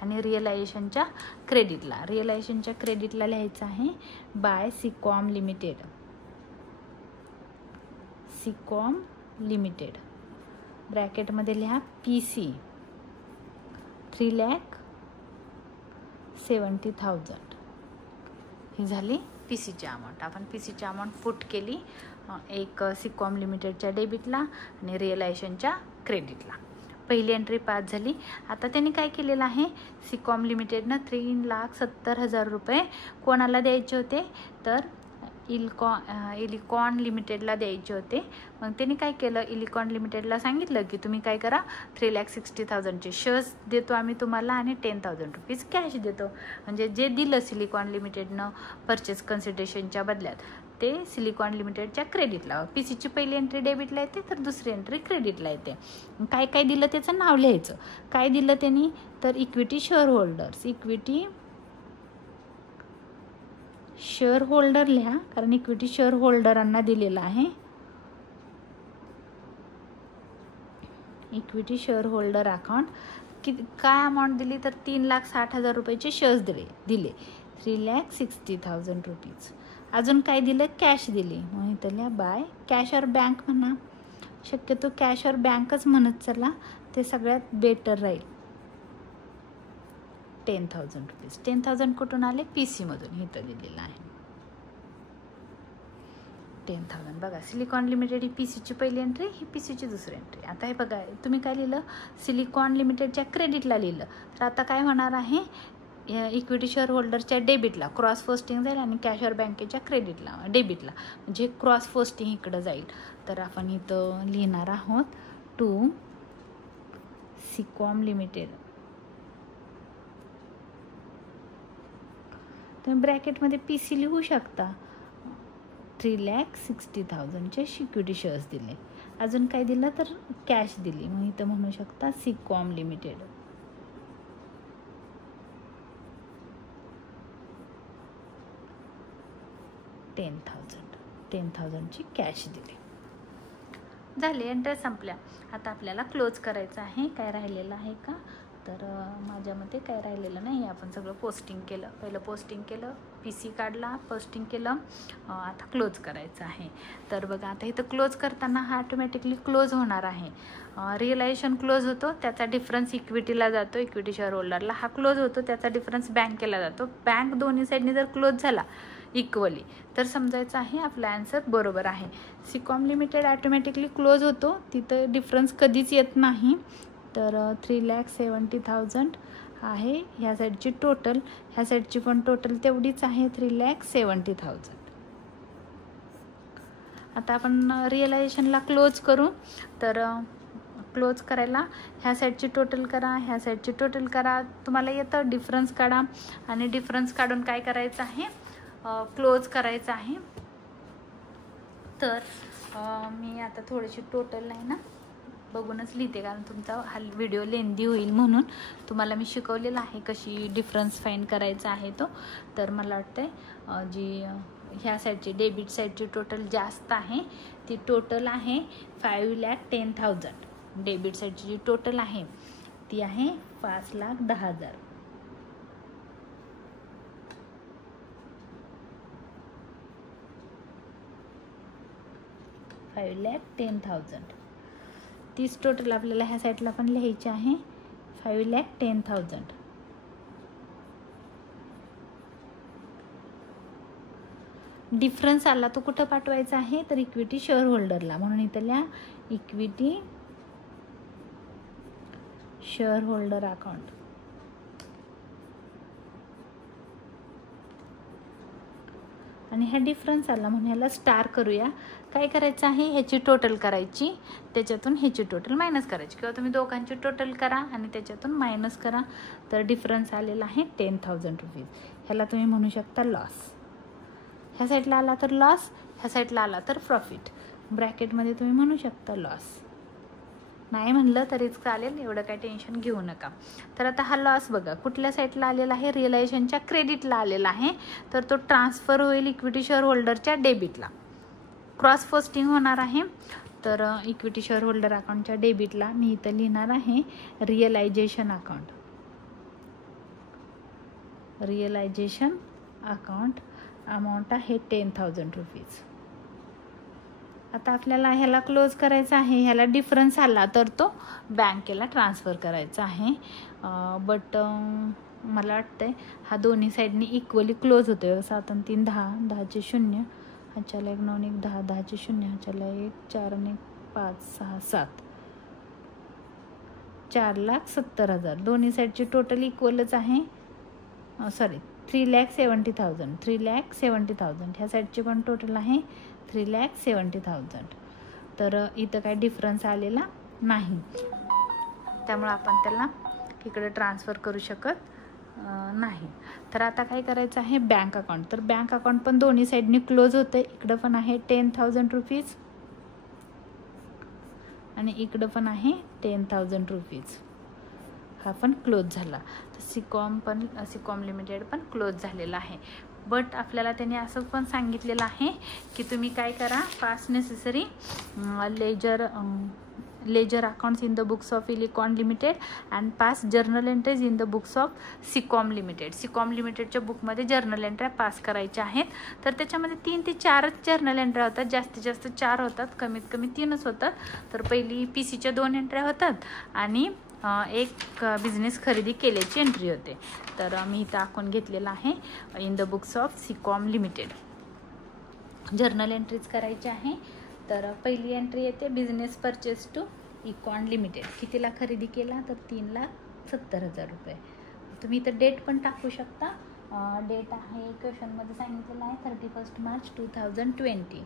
आणि रिअलायझेशनच्या क्रेडिटला. रिअलायझेशनच्या क्रेडिटला लिहायचं आहे बाय सिकॉम लिमिटेड. ब्रॅकेटमध्ये लिहा PC 3,70,000. ही झाली PCची अमाऊंट. आपण PCची अमाऊंट पुट केली एक सिकॉम लिमिटेडच्या डेबिटला आणि रिअलायझेशनच्या क्रेडिटला. पहिली एंट्री पास झाली. आता त्यांनी काय केलेलं आहे, सिकॉम लिमिटेडनं 3,70,000 रुपये कोणाला द्यायचे होते तर इलिकॉन लिमिटेडला द्यायचे होते. मग त्यांनी काय केलं, इलिकॉन लिमिटेडला सांगितलं की तुम्ही काय करा 3,60,000चे शेअर्स देतो आम्ही तुम्हाला आणि 10,000 रुपीज कॅश देतो. म्हणजे जे दिलं सिलिकॉन लिमिटेडनं परचेस कन्सिडरेशनच्या बदल्यात ते सिलिकॉन लिमिटेडच्या क्रेडिटला. PCची पहिली एंट्री डेबिटला येते तर दुसरी एंट्री क्रेडिटला येते. काय काय दिलं त्याचं नाव लिहायचं. काय दिलं त्यांनी तर इक्विटी शेअर होल्डर लिहा, कारण इक्विटी शेअर होल्डरांना दिलेला आहे. इक्विटी शेअर होल्डर अकाउंट काय अमाऊंट दिली तर 3,60,000 रुपयाचे शेअर्स दिले. 3,60,000 रुपीज. अजून काय दिलं, कॅश दिली, मग इथं लिहा बाय कॅश और बँक म्हणा. शक्यतो कॅश और बँकच म्हणत चला, ते सगळ्यात बेटर राहील. 10,000 रुपीज. 10,000 कुठून आले, PC मधून इथं दिलेलं आहे 10,000. बघा सिलिकॉन लिमिटेड ही PCची पहिली एंट्री, ही PCची दुसरी एंट्री. आता हे बघा तुम्ही काय लिहिलं, सिलिकॉन लिमिटेडच्या क्रेडिटला लिहिलं, तर आता काय होणार आहे, इक्विटी शेअर होल्डरच्या डेबिटला क्रॉस पोस्टिंग जाईल आणि कॅश और बँकेच्या क्रेडिटला डेबिटला, म्हणजे क्रॉस पोस्टिंग इकडं जाईल. तर आपण इथं लिहिणार आहोत टू सिकॉम लिमिटेड. तुम्ही ब्रॅकेटमध्ये PC लिहू शकता. 3,60,000चे इक्विटी शेअर्स दिले. अजून काय दिलं, तर कॅश दिली, मग इथं म्हणू शकता सिकॉम लिमिटेड. $10,000ची कॅश दिली. झाले, एंट्री संपल्या. आता आपल्याला क्लोज करायचं आहे. काय राहिलेलं आहे का, तर माझ्या मते काय राहिलेलं नाही. आपण सगळं पोस्टिंग केलं, पहिलं पोस्टिंग केलं, PC काढला, पोस्टिंग केलं, आता क्लोज करायचं आहे. तर बघा आता इथं क्लोज करताना हा ऑटोमॅटिकली क्लोज होणार आहे. रिअलायझेशन क्लोज होतो, त्याचा डिफरन्स इक्विटीला जातो, इक्विटी शेअर होल्डरला. हा क्लोज होतो, त्याचा डिफरन्स बँकेला जातो. बँक दोन्ही साईडनी जर क्लोज झाला इक्वली, तर समजायचं आहे आपला आन्सर बरोबर आहे. सिकॉम लिमिटेड ऑटोमॅटिकली क्लोज होतो, तिथं डिफरन्स कधीच येत नाही. तर 3,70,000 आहे ह्या साईडची टोटल, ह्या साईडची पण टोटल तेवढीच आहे 3,70,000. आता आपण रिअलायझेशनला क्लोज करू. तर क्लोज करायला ह्या साईडची टोटल करा, ह्या साईडची टोटल करा, तुम्हाला येतं डिफरन्स काढा आणि डिफरन्स काढून काय करायचं आहे, क्लोज करायचं आहे. तर मी आता थोडीशी टोटल नाही ना बघूनच लिहिते, कारण तुमचा हा व्हिडिओ लेंदी होईल म्हणून तुम्हाला मी शिकवलेलं आहे कशी डिफरन्स फाइंड करायचा आहे तो. तर मला वाटतं जी ह्या साईडची डेबिट साईडची टोटल जास्त आहे, ती टोटल आहे 5,10,000. डेबिट साईडची जी टोटल आहे ती आहे 5,10,000. 5,10,000. तीच टोटल आपल्याला ह्या साईडला पण लिहायची आहे 5,10,000. डिफरन्स आला तो कुठं पाठवायचा आहे, तर इक्विटी शेअर होल्डरला, म्हणून इथं लिहा इक्विटी शेअर होल्डर अकाउंट. आणि हा डिफरन्स आला म्हणून ह्याला स्टार करूया. काय करायचं आहे, ह्याची टोटल करायची, त्याच्यातून ह्याची टोटल मायनस करायची, किंवा तुम्ही दोघांची टोटल करा आणि त्याच्यातून मायनस करा. तर डिफरन्स आलेला आहे 10,000 रुपीज. ह्याला तुम्ही म्हणू शकता लॉस. ह्या साईडला आला तर लॉस, ह्या साईडला आला तर प्रॉफिट. ब्रॅकेटमध्ये तुम्ही म्हणू शकता लॉस. नाही म्हणलं तरीच चालेल, एवढं काय टेन्शन घेऊ नका. तर आता हा लॉस बघा कुठल्या साईडला आलेला आहे, रिअलायझेशनच्या क्रेडिटला आलेला आहे. तर तो ट्रान्सफर होईल इक्विटी शेअर होल्डरच्या डेबिटला, क्रॉस पोस्टिंग होणार आहे. तर इक्विटी शेअर होल्डर अकाउंटच्या डेबिटला मी इथं लिहिणार आहे realisation account. Realisation account amount आहे 10,000 रुपीज. आता आपल्याला ह्याला क्लोज करायचा आहे. ह्याला डिफरन्स आला तर तो बँकेला ट्रान्सफर करायचा आहे. बट मला वाटतंय हा दोन्ही साईडनी इक्वली क्लोज होतोय. 7 आणि 3 10, 10चे 0, ह्याच्याला 1 9 1 10, 10चे 0, ह्याच्याला 1 4 आणि 1 5 6 7, 4,70,000. दोन्ही साईडची टोटल इक्वलच आहे. सॉरी 3,70,000. 3,70,000 ह्या साईडची पण टोटल आहे 3,70,000. तर इथं काय डिफरन्स आलेला नाही, त्यामुळे आपण त्याला इकडे ट्रान्सफर करू शकत नाही. तर आता काय करायचं आहे, बँक अकाउंट. तर बँक अकाउंट पण दोन्ही साईडनी क्लोज होतं. इकडं पण आहे 10,000 रुपीज आणि इकडं पण आहे 10,000 रुपीज. हा पण क्लोज झाला. तर सिकॉम लिमिटेड पण क्लोज झालेला आहे. बट आपल्याला त्यांनी असं पण सांगितलेलं आहे की तुम्ही काय करा, past necessary ledger accounts in the books of Elicon limited and pass journal entries in the books of Sicom limited. Sicom लिमिटेडच्या बुकमध्ये जर्नल एंट्र्या पास करायच्या आहेत. तर त्याच्यामध्ये 3 ते 4च जर्नल एंट्र्या होतात, जास्तीत जास्त 4 होतात, कमीत कमी 3च होतात. तर पहिली PCच्या 2 एंट्र्या होतात आणि एक बिझनेस खरेदी केल्याची एंट्री होते. तर मी इथं आखून घेतलेला आहे in the books of Sicom limited. Journal entries करायची आहे. तर पहिली एंट्री येते business purchase to Econ limited. कितीला खरेदी केला तर 3,70,000 रुपये. तुम्ही इथं डेट पण टाकू शकता. डेट आहे क्वेश्चनमध्ये सांगितलेलं आहे 31 मार्च 2020.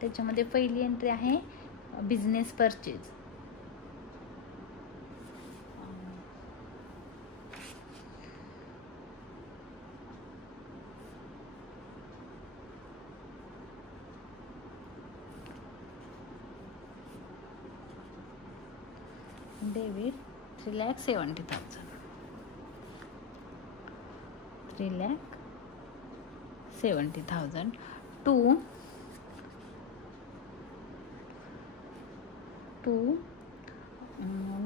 त्याच्यामध्ये पहिली एंट्री आहे बिझनेस परचेज. डेबिट 3,70,000. 3,70,000 टू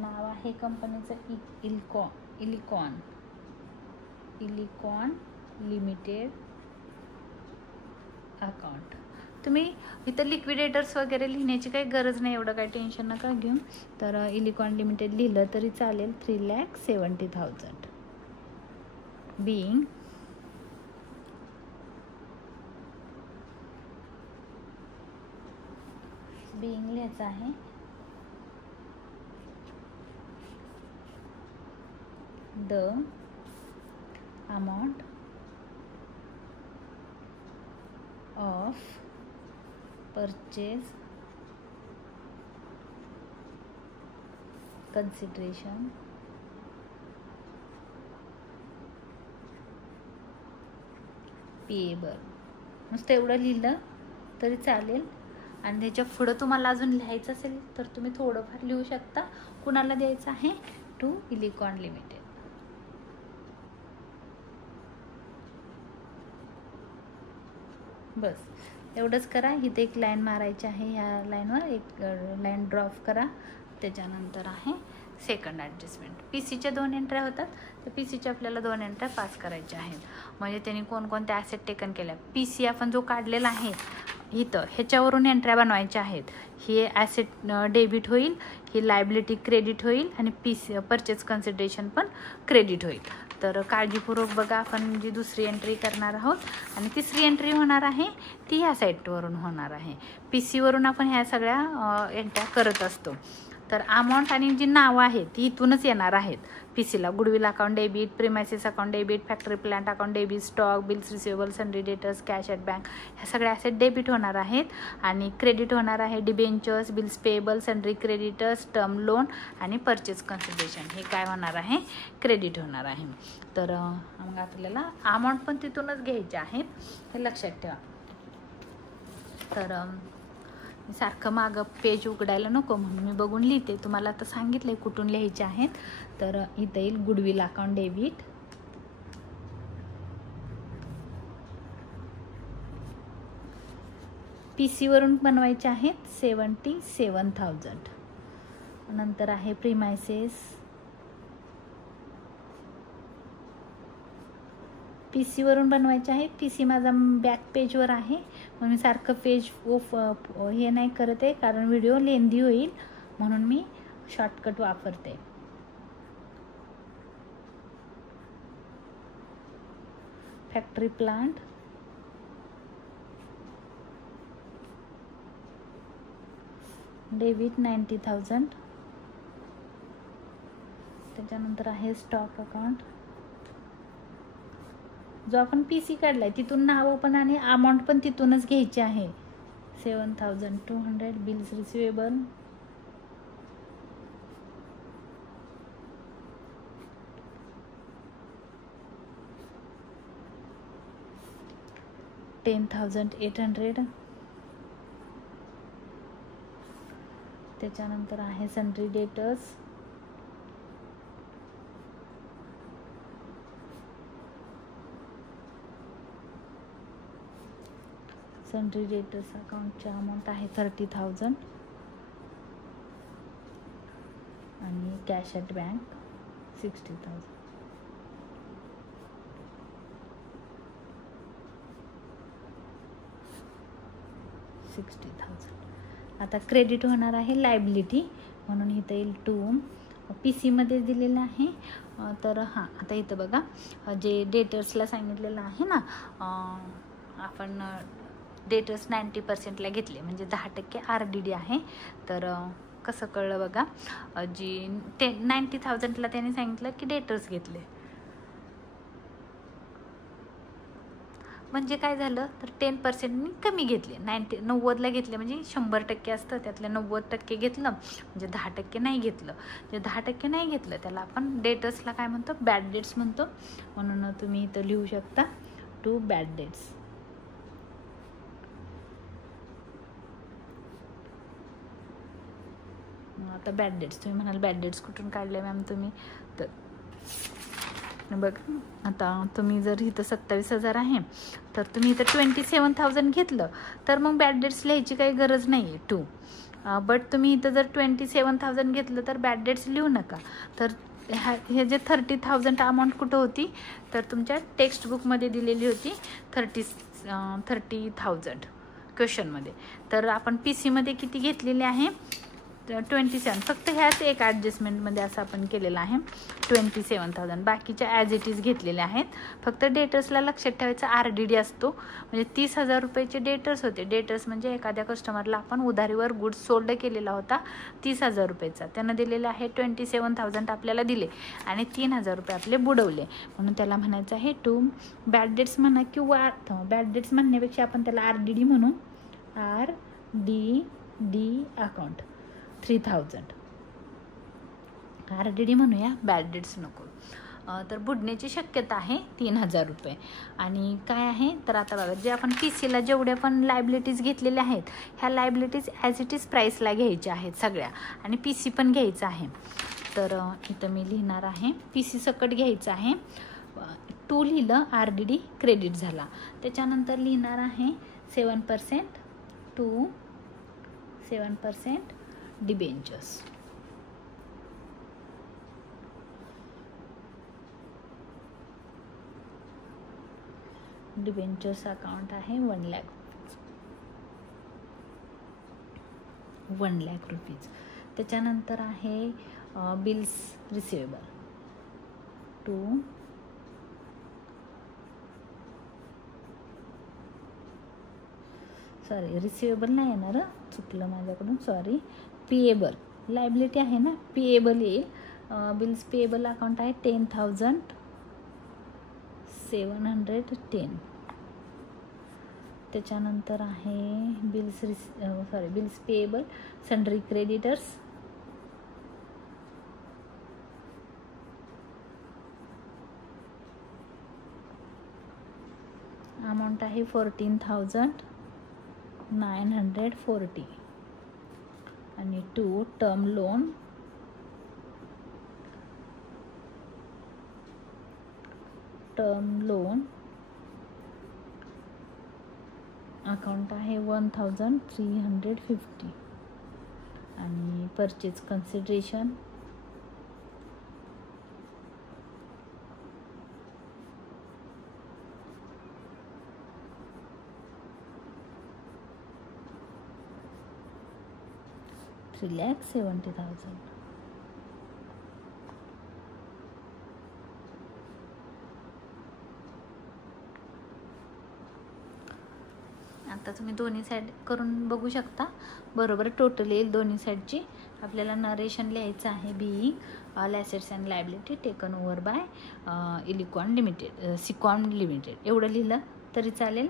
नाव आहे कंपनीचं इलिकॉन लिमिटेड अकाउंट. तुम्ही इथं लिक्विडेटर्स वगैरे लिहिण्याची काही गरज नाही, एवढं काही टेन्शन नका घेऊन. तर इलिकॉन लिमिटेड लिहिलं तरी चालेल. 3,70,000 बिईंग लिहायचं आहे the amount of purchase consideration payable. नुसतं एवढं लिहिलं तरी चालेल. आणि त्याच्या पुढं तुम्हाला अजून लिहायचं असेल तर तुम्ही थोडंफार लिहू शकता. कुणाला द्यायचं आहे टू इलिकॉन लिमिटेड. बस एवढंच करा. इथे एक लाईन मारायची आहे, ह्या लाईनवर एक लाईन ड्रॉप करा. त्याच्यानंतर आहे सेकंड ॲडजस्टमेंट. PCच्या 2 एंट्र्या होतात, तर PCच्या आपल्याला 2 एंट्र्या पास करायच्या आहेत. म्हणजे त्यांनी कोणकोणत्या ॲसेट टेकन केल्या. PC आपण जो काढलेला आहे इथं ह्याच्यावरून एंट्र्या बनवायच्या आहेत. हे ॲसेट डेबिट होईल, ही लायबिलिटी क्रेडिट होईल आणि PC परचेस कन्सिडरेशन पण क्रेडिट होईल. तर काळजीपूर्वक बघा. आपण जी दुसरी एंट्री करणार आहोत आणि तिसरी एंट्री होणार आहे ती ह्या साईटवरून होणार आहे. PCवरून आपण ह्या सगळ्या एंट्र्या करत असतो. तर अमाऊंट आणि जी नावं आहेत ती इथूनच येणार आहेत. PCला goodwill account debit, premises account debit, factory plant account debit, stock, bills receivable, sundry debtors, cash at bank, ह्या सगळ्या ॲसेट डेबिट होणार आहेत. आणि क्रेडिट होणार आहे debentures, bills payable, सनरी creditors, term loan आणि परचेस कन्सिडरेशन. हे काय होणार आहे क्रेडिट होणार आहे. तर मग आपल्याला अमाऊंट पण तिथूनच घ्यायचे आहेत, हे लक्षात ठेवा. तर सारखं मागं पेज उघडायला नको म्हणून मी बघून लिहिते. तुम्हाला आता सांगितलं आहे कुठून लिहायचे आहेत. तर इथं येईल गुडविल अकाउंट डेबिट, PCवरून बनवायचे आहेत 77,000. नंतर आहे प्रिमायसेस, PCवरून बनवायचे आहेत. PC माझा बॅक पेजवर आहे म्हणून मी सारखं पेज हे नाही करत आहे, कारण व्हिडिओ लेंदी होईल म्हणून मी शॉर्टकट वापरते. Factory plant, debit 90,000. त्याच्यानंतर आहे स्टॉक अकाउंट, जो आपण PC काढलाय तिथून नाव पण आणि अमाऊंट पण तिथूनच घ्यायची आहे. 7,200. Bills receivable, $10,800. त्याच्यानंतर आहे सनरी डेटर्स, सन्ड्री डेटर्स अकाउंटची अमाऊंट आहे 30,000 आणि कॅश ॲट बँक 60,000. आता क्रेडिट होणार आहे लायबिलिटी, म्हणून इथं येईल टू पी सीमध्ये दिलेलं आहे. तर हां, आता इथं बघा जे डेटर्सला सांगितलेलं आहे ना, आपण डेटर्स 90%ला घेतले म्हणजे 10% RDD आहे. तर कसं कळलं बघा, जी 90,000ला त्याने सांगितलं की डेटर्स घेतले, म्हणजे काय झालं तर 10%नी कमी घेतले. 90ला घेतले म्हणजे 100% असतं, त्यातले 90% घेतलं म्हणजे 10% नाही घेतलं. जे 10% नाही घेतलं त्याला आपण डेटर्सला काय म्हणतो, बॅड डेट्स म्हणतो. म्हणून तुम्ही इथं लिहू शकता टू बॅड डेट्स. आता बॅड डेट्स तुम्ही म्हणाल बॅड डेट्स कुठून काढले मॅम तुम्ही, तर बघ आता तुम्ही जर इथं 27,000 आहे तर तुम्ही इथं 27,000 घेतलं तर मग बॅड डेट्स लिहायची काही गरज नाही आहे टू. बट तुम्ही इथं जर 27,000 घेतलं तर बॅड डेट्स लिहू नका. तर हे जे 30,000 अमाऊंट कुठं होती तर तुमच्या टेक्स्टबुकमध्ये दिलेली होती 30,000 क्वेश्चनमध्ये. तर आपण पी सीमध्ये किती घेतलेले आहे 27. फक्त ह्याच एक ॲडजस्टमेंटमध्ये असं आपण केलेलं आहे 27,000. बाकीच्या ॲज इट इज घेतलेल्या आहेत. फक्त डेटर्सला लक्षात ठेवायचं RDD असतो, म्हणजे 30,000 रुपयाचे डेटर्स होते. डेटर्स म्हणजे एखाद्या कस्टमरला आपण उधारीवर गुड्स सोल्ड केलेला होता 30,000 रुपयाचा, त्यानं दिलेला आहे 27,000 आपल्याला दिले आणि 3,000 रुपये आपले बुडवले, म्हणून त्याला म्हणायचं आहे टू बॅड डेट्स म्हणा, किंवा बॅड डेट्स म्हणण्यापेक्षा आपण त्याला RDD म्हणू, RDD अकाउंट 3,000 RDD म्हणूया, बॅड डेट्स नको. तर बुडण्याची शक्यता आहे 3,000 रुपये. आणि काय आहे तर आता बघा, जे आपण पी सीला जेवढ्या पण लायबिलिटीज घेतलेल्या आहेत ह्या लायबिलिटीज ॲज इट इज प्राईसला घ्यायच्या आहेत सगळ्या, आणि पी सी पण घ्यायचं आहे. तर इथं मी लिहिणार आहे पी सी सकट घ्यायचं आहे. टू लिहिलं, RDD क्रेडिट झाला. त्याच्यानंतर लिहिणार आहे 7% टू 7% डिबेंचर्स. डिबेंचर्स अकाउंट आहे 1 लाख रुपीज. त्याच्यानंतर आहे बिल्स रिसिवेबल टू रिसिवेबल नाही येणार, चुकलं माझ्याकडून, सॉरी. पेएबल लायबिलिटी आहे ना, पेएबल येईल. बिल्स पेएबल अकाउंट आहे 10,710. त्याच्यानंतर आहे bills payable sundry creditors amount आहे 14,940. आणि टू टर्म लोन अकाउंट आहे 1,350. आणि परचेज कन्सिडरेशन $3,70,000. आता तुम्ही दोन्ही साईड करून बघू शकता, बरोबर टोटल येईल दोन्ही साईडची. आपल्याला नरेशन लिहायचं आहे being all assets and liability taken over by Sicon limited एवढं लिहिलं तरी चालेल.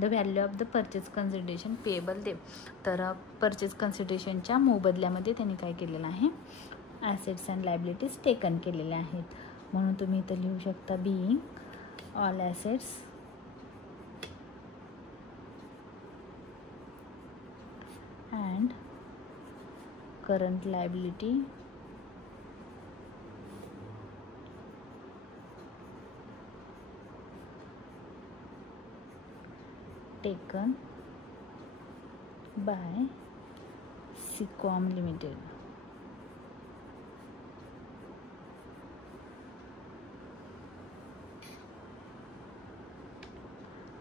The value of the purchase consideration payable दे. तर परचेस कन्सिडरेशनच्या मोबदल्यामध्ये त्यांनी काय केलेलं आहे, ॲसेट्स अँड लायबिलिटीज टेकन केलेल्या आहेत. म्हणून तुम्ही इथं लिहू शकता being all assets and current liability taken by Sequom Limited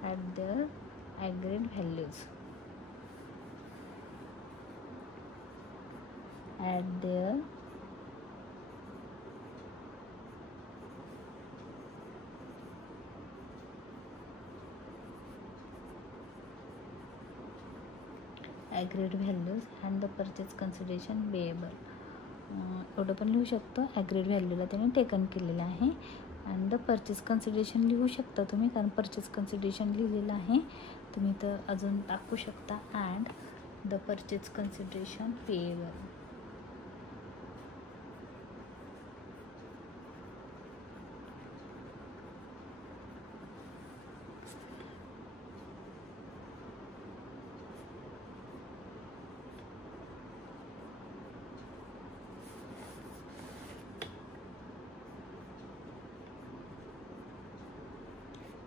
at their agreed values. At their agreed values and the purchase consideration payable. एवढं पण लिहू शकतो. ॲग्रीड व्हॅल्यूला त्याने टेकन केलेलं आहे. अँड द परचेस कन्सिडरेशन लिहू शकता तुम्ही, कारण परचेस कन्सिडरेशन लिहिलेलं आहे. तुम्ही तर अजून टाकू शकता and the purchase consideration payable.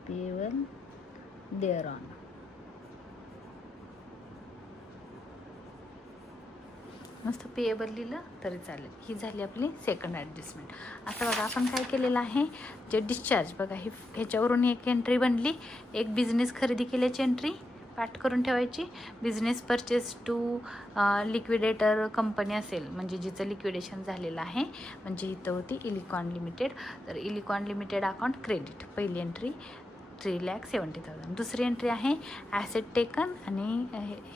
Payable thereon. मस्त पेएबल लिहिलं तरी चालेल. ही झाली आपली सेकंड ॲडजस्टमेंट. आता बघा आपण काय केलेलं आहे, जे डिस्चार्ज बघा ह्याच्यावरून एक एंट्री बनली. एक बिझनेस खरेदी केल्याची एंट्री पाठ करून ठेवायची. Business purchase to liquidator company असेल म्हणजे जिचं लिक्विडेशन झालेलं आहे, म्हणजे इथं होती इलिकॉन लिमिटेड. तर इलिकॉन लिमिटेड अकाउंट क्रेडिट, पहिली एंट्री 3,70,000. दुसरी एंट्री आहे ॲसेट टेकन आणि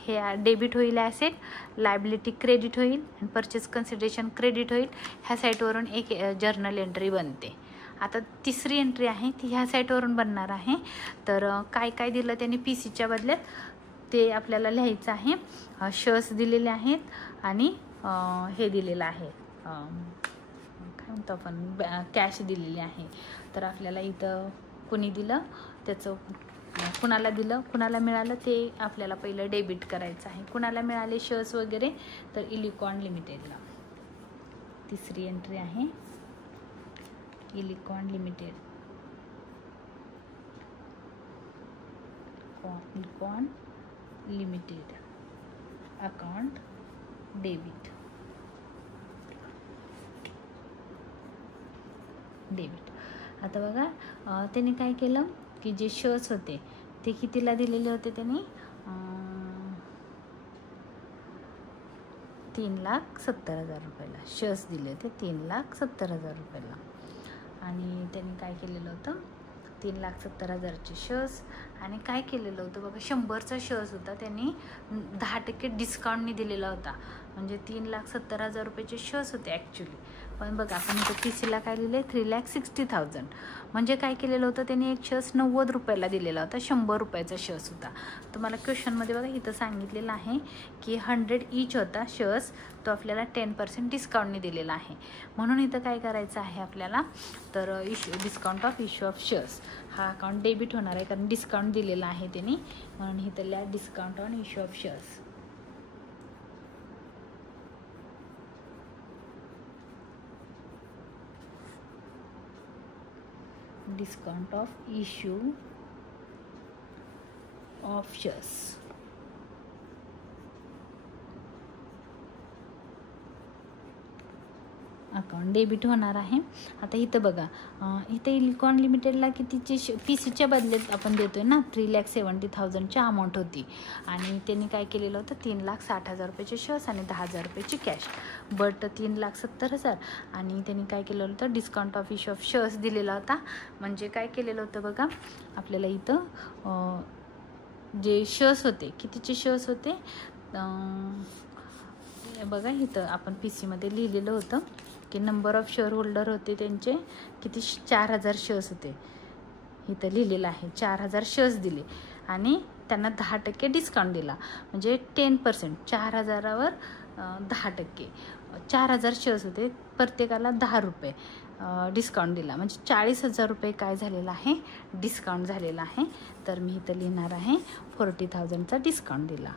हे डेबिट होईल ॲसेट, लायबिलिटी क्रेडिट होईल आणि परचेस कन्सिडरेशन क्रेडिट होईल. ह्या साईटवरून एक जर्नल एंट्री बनते. आता तिसरी एंट्री आहे ती ह्या साईटवरून बनणार आहे. तर काय काय दिलं त्यांनी पी सीच्या बदल्यात ते आपल्याला लिहायचं आहे. शेअर्स दिलेले आहेत आणि हे दिलेलं आहे काय म्हणतो आपण कॅश दिलेली आहे. तर आपल्याला इथं कुणी दिलं त्याचं कुणाला दिलं कुणाला मिळालं ते आपल्याला पहिलं डेबिट करायचं आहे. कुणाला मिळाले शेअर्स वगैरे, तर इलिकॉन लिमिटेडला. तिसरी एंट्री आहे Elicon limited. Elicon limited account debit. आता बघा त्यांनी काय केलं की जे शेअर्स होते ते कितीला दिलेले होते त्यांनी 3,70,000 रुपयाला शेअर्स दिले होते. 3,70,000 रुपयाला. आणि त्यांनी काय केलेलं होतं 3,70,000चे शेअर्स आणि काय केलेलं होतं बघा 100चा शेअर्स होता त्यांनी 10% डिस्काउंटनी दिलेला होता. म्हणजे 3,70,000 रुपयाचे शेअर्स होते ॲक्च्युली. पण बघा आपण इथं पी सीला काय लिहिले 3,60,000. म्हणजे काय केलेलं होतं त्यांनी एक शेअर्स 90 रुपयाला दिलेला होता. 100 रुपयाचा शेअर्स होता. तुम्हाला क्वेश्चनमध्ये बघा इथं सांगितलेलं आहे की 100 ईच होता शेअर्स, तो आपल्याला 10% डिस्काउंटने दिलेला आहे. म्हणून इथं काय करायचं आहे आपल्याला, तर discount of issue of shares हा अकाउंट डेबिट होणार आहे कारण डिस्काउंट दिलेला आहे त्यांनी. म्हणून इथं लिहा discount on issue of shares. Discount of issue of shares. Account debit होणार आहे. आता इथं बघा इथं इलिकॉन लिमिटेडला कितीचे पी सीच्या बदल्यात आपण देतोय ना 3,70,000ची अमाऊंट होती. आणि त्यांनी काय केलेलं होतं 3,60,000 रुपयाचे शेअर्स आणि 10,000 रुपयाची कॅश. बट 3,70,000 आणि त्यांनी काय केलं होतं discount of issue of shares दिलेला होता. म्हणजे काय केलेलं होतं बघा आपल्याला इथं जे शेअर्स होते कितीचे शेअर्स होते बघा इथं आपण पी सीमध्ये लिहिलेलं होतं की नंबर ऑफ शेअर होल्डर होते त्यांचे किती 4,000 शेअर्स होते. इथं लिहिलेलं आहे 4,000 शेअर्स दिले आणि त्यांना 10% डिस्काउंट दिला. म्हणजे 10% 4,000वर 10%. 4,000 शेअर्स होते, प्रत्येकाला 10 रुपये डिस्काउंट दिला. म्हणजे 40,000 रुपये काय झालेलं आहे डिस्काउंट झालेला आहे. तर मी इथं लिहिणार आहे 40,000चा डिस्काउंट दिला.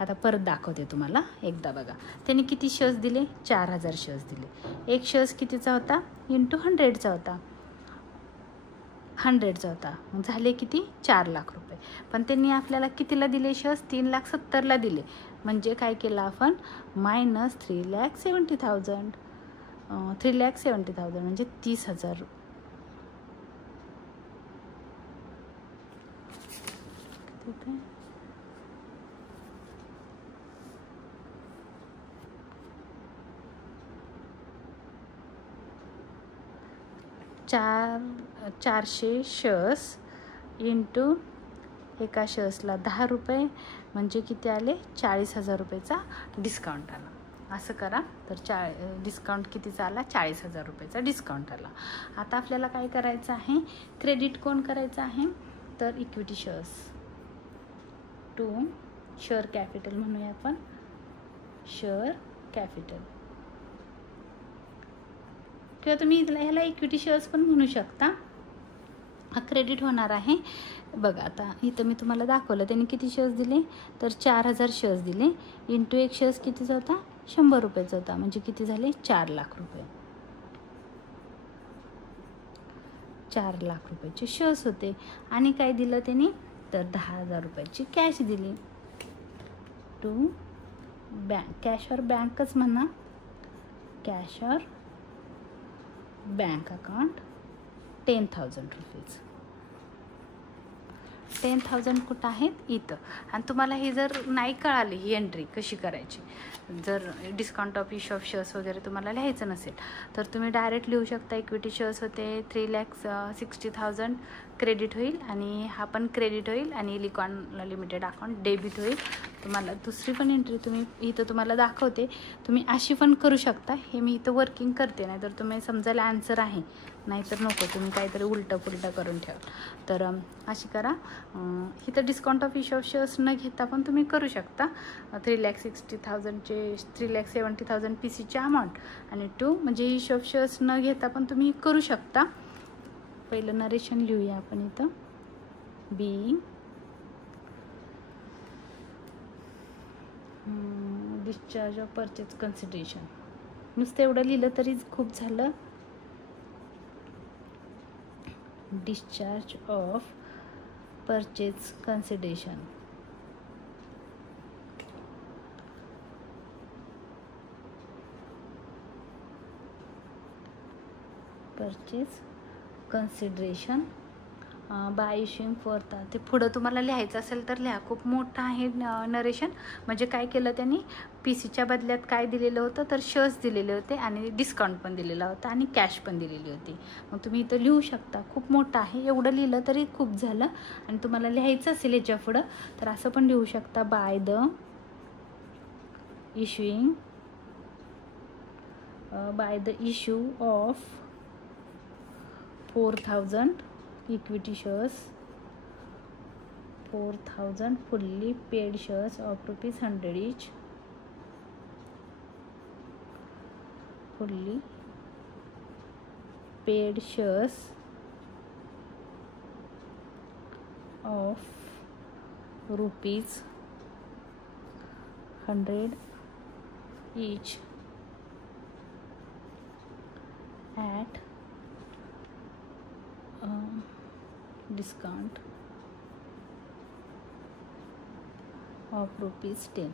आता परत दाखवते तुम्हाला एकदा बघा त्यांनी किती शेअर्स दिले 4,000 शेअर्स दिले. एक शेअर्स कितीचा होता × 100चा होता. 100चा होता, मग झाले किती 4 लाख रुपये. पण त्यांनी आपल्याला कितीला दिले शेअर्स, 3,70,000ला दिले. म्हणजे काय केलं आपण, मायनस 3,70,000. 3,70,000 म्हणजे 30,000. चारशे शेअर्स इंटू एका शेअर्सला 10 रुपये म्हणजे किती आले, 40,000 रुपयेचा डिस्काउंट आला. असं करा. तर डिस्काउंट कितीचा आला, 40,000 रुपयेचा डिस्काउंट आला. आता आपल्याला काय करायचं आहे, क्रेडिट कोण करायचं आहे, तर equity shares to share capital म्हणूया आपण, शेअर कॅपिटल, किंवा तुम्ही ह्याला इक्विटी शेअर्स पण म्हणू शकता. हा क्रेडिट होणार आहे. बघा आता इथं मी तुम्हाला दाखवलं त्यांनी किती शेअर्स दिले, तर 4,000 शेअर्स दिले. इंटू एक शेअर्स कितीचा होता, 100 रुपयाचा होता. म्हणजे किती झाले, 4 लाख रुपये. 4 लाख रुपयाचे शेअर्स होते. आणि काय दिलं त्यांनी, तर 10,000 रुपयाची कॅश दिली. टू बँक, कॅश और बँकच म्हणा, कॅश और बँक अकाउंट 10,000 रुपीज. 10,000 कुठं आहेत, इथं. आणि तुम्हाला हे जर नाही कळाली ही एंट्री कशी करायची, जर discount of issue of shares वगैरे तुम्हाला लिहायचं नसेल, तर तुम्ही डायरेक्ट लिहू शकता. इक्विटी शेअर्स होते 3,60,000 क्रेडिट होईल, आणि हा पण क्रेडिट होईल, आणि इलिकॉन लिमिटेड अकाउंट डेबिट होईल. तुम्हाला दुसरी पण एंट्री तुम्ही इथं तुम्हाला दाखवते, तुम्ही अशी पण करू शकता. हे मी इथं वर्किंग करते, नाही तर तुम्ही समजायला आन्सर आहे, नाहीतर नको, तुम्ही काहीतरी उलटं पुलटं करून ठेवा. तर अशी करा. इथं discount of issue of shares न घेता पण तुम्ही करू शकता. 3,60,000चे 3,70,000 PCचे अमाऊंट, आणि 2 म्हणजे इश्यू ऑफ शेअर्स न घेता पण तुम्ही करू शकता. पहिलं नरेशन लिहूया आपण इथं, be discharge of purchase consideration. नुसतं एवढं लिहिलं तरी खूप झालं. Discharge of purchase consideration, purchase consideration by issuing for. ते पुढं तुम्हाला लिहायचं असेल तर लिहा. खूप मोठं आहे नरेशन. म्हणजे काय केलं त्यांनी, PCच्या बदल्यात काय दिलेलं होतं, तर शेअर्स दिलेले होते, आणि डिस्काउंट पण दिलेला होता, आणि कॅश पण दिलेली होती. मग तुम्ही इथं लिहू शकता. खूप मोठं आहे, एवढं लिहिलं तरी खूप झालं. आणि तुम्हाला लिहायचं असेल याच्या पुढं तर असं पण लिहू शकता, by the issuing, by the issue of 4,000 equity shares, 4,000 fully paid shares of ₹100 each, fully paid shares of ₹100 each at discount of ₹10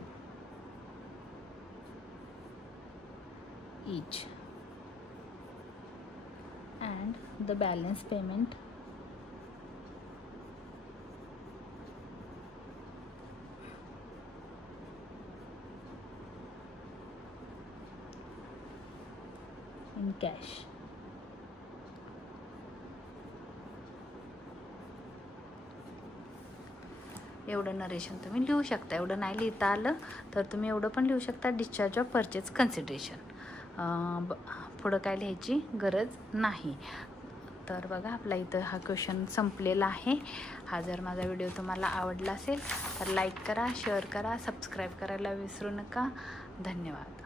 each, and the balance payment in cash. एवढं नरेशन तुम्ही लिहू शकता. एवढं नाही लिहिता आलं तर तुम्ही एवढं पण लिहू शकता, डिस्चार्ज ऑफ परचेज कन्सिडरेशन. पुढं काय लिहायची गरज नाही. तर बघा आपला इथं हा क्वेश्चन संपलेला आहे. हा जर माझा व्हिडिओ तुम्हाला आवडला असेल तर लाईक करा, शेअर करा, सबस्क्राईब करायला विसरू नका. धन्यवाद.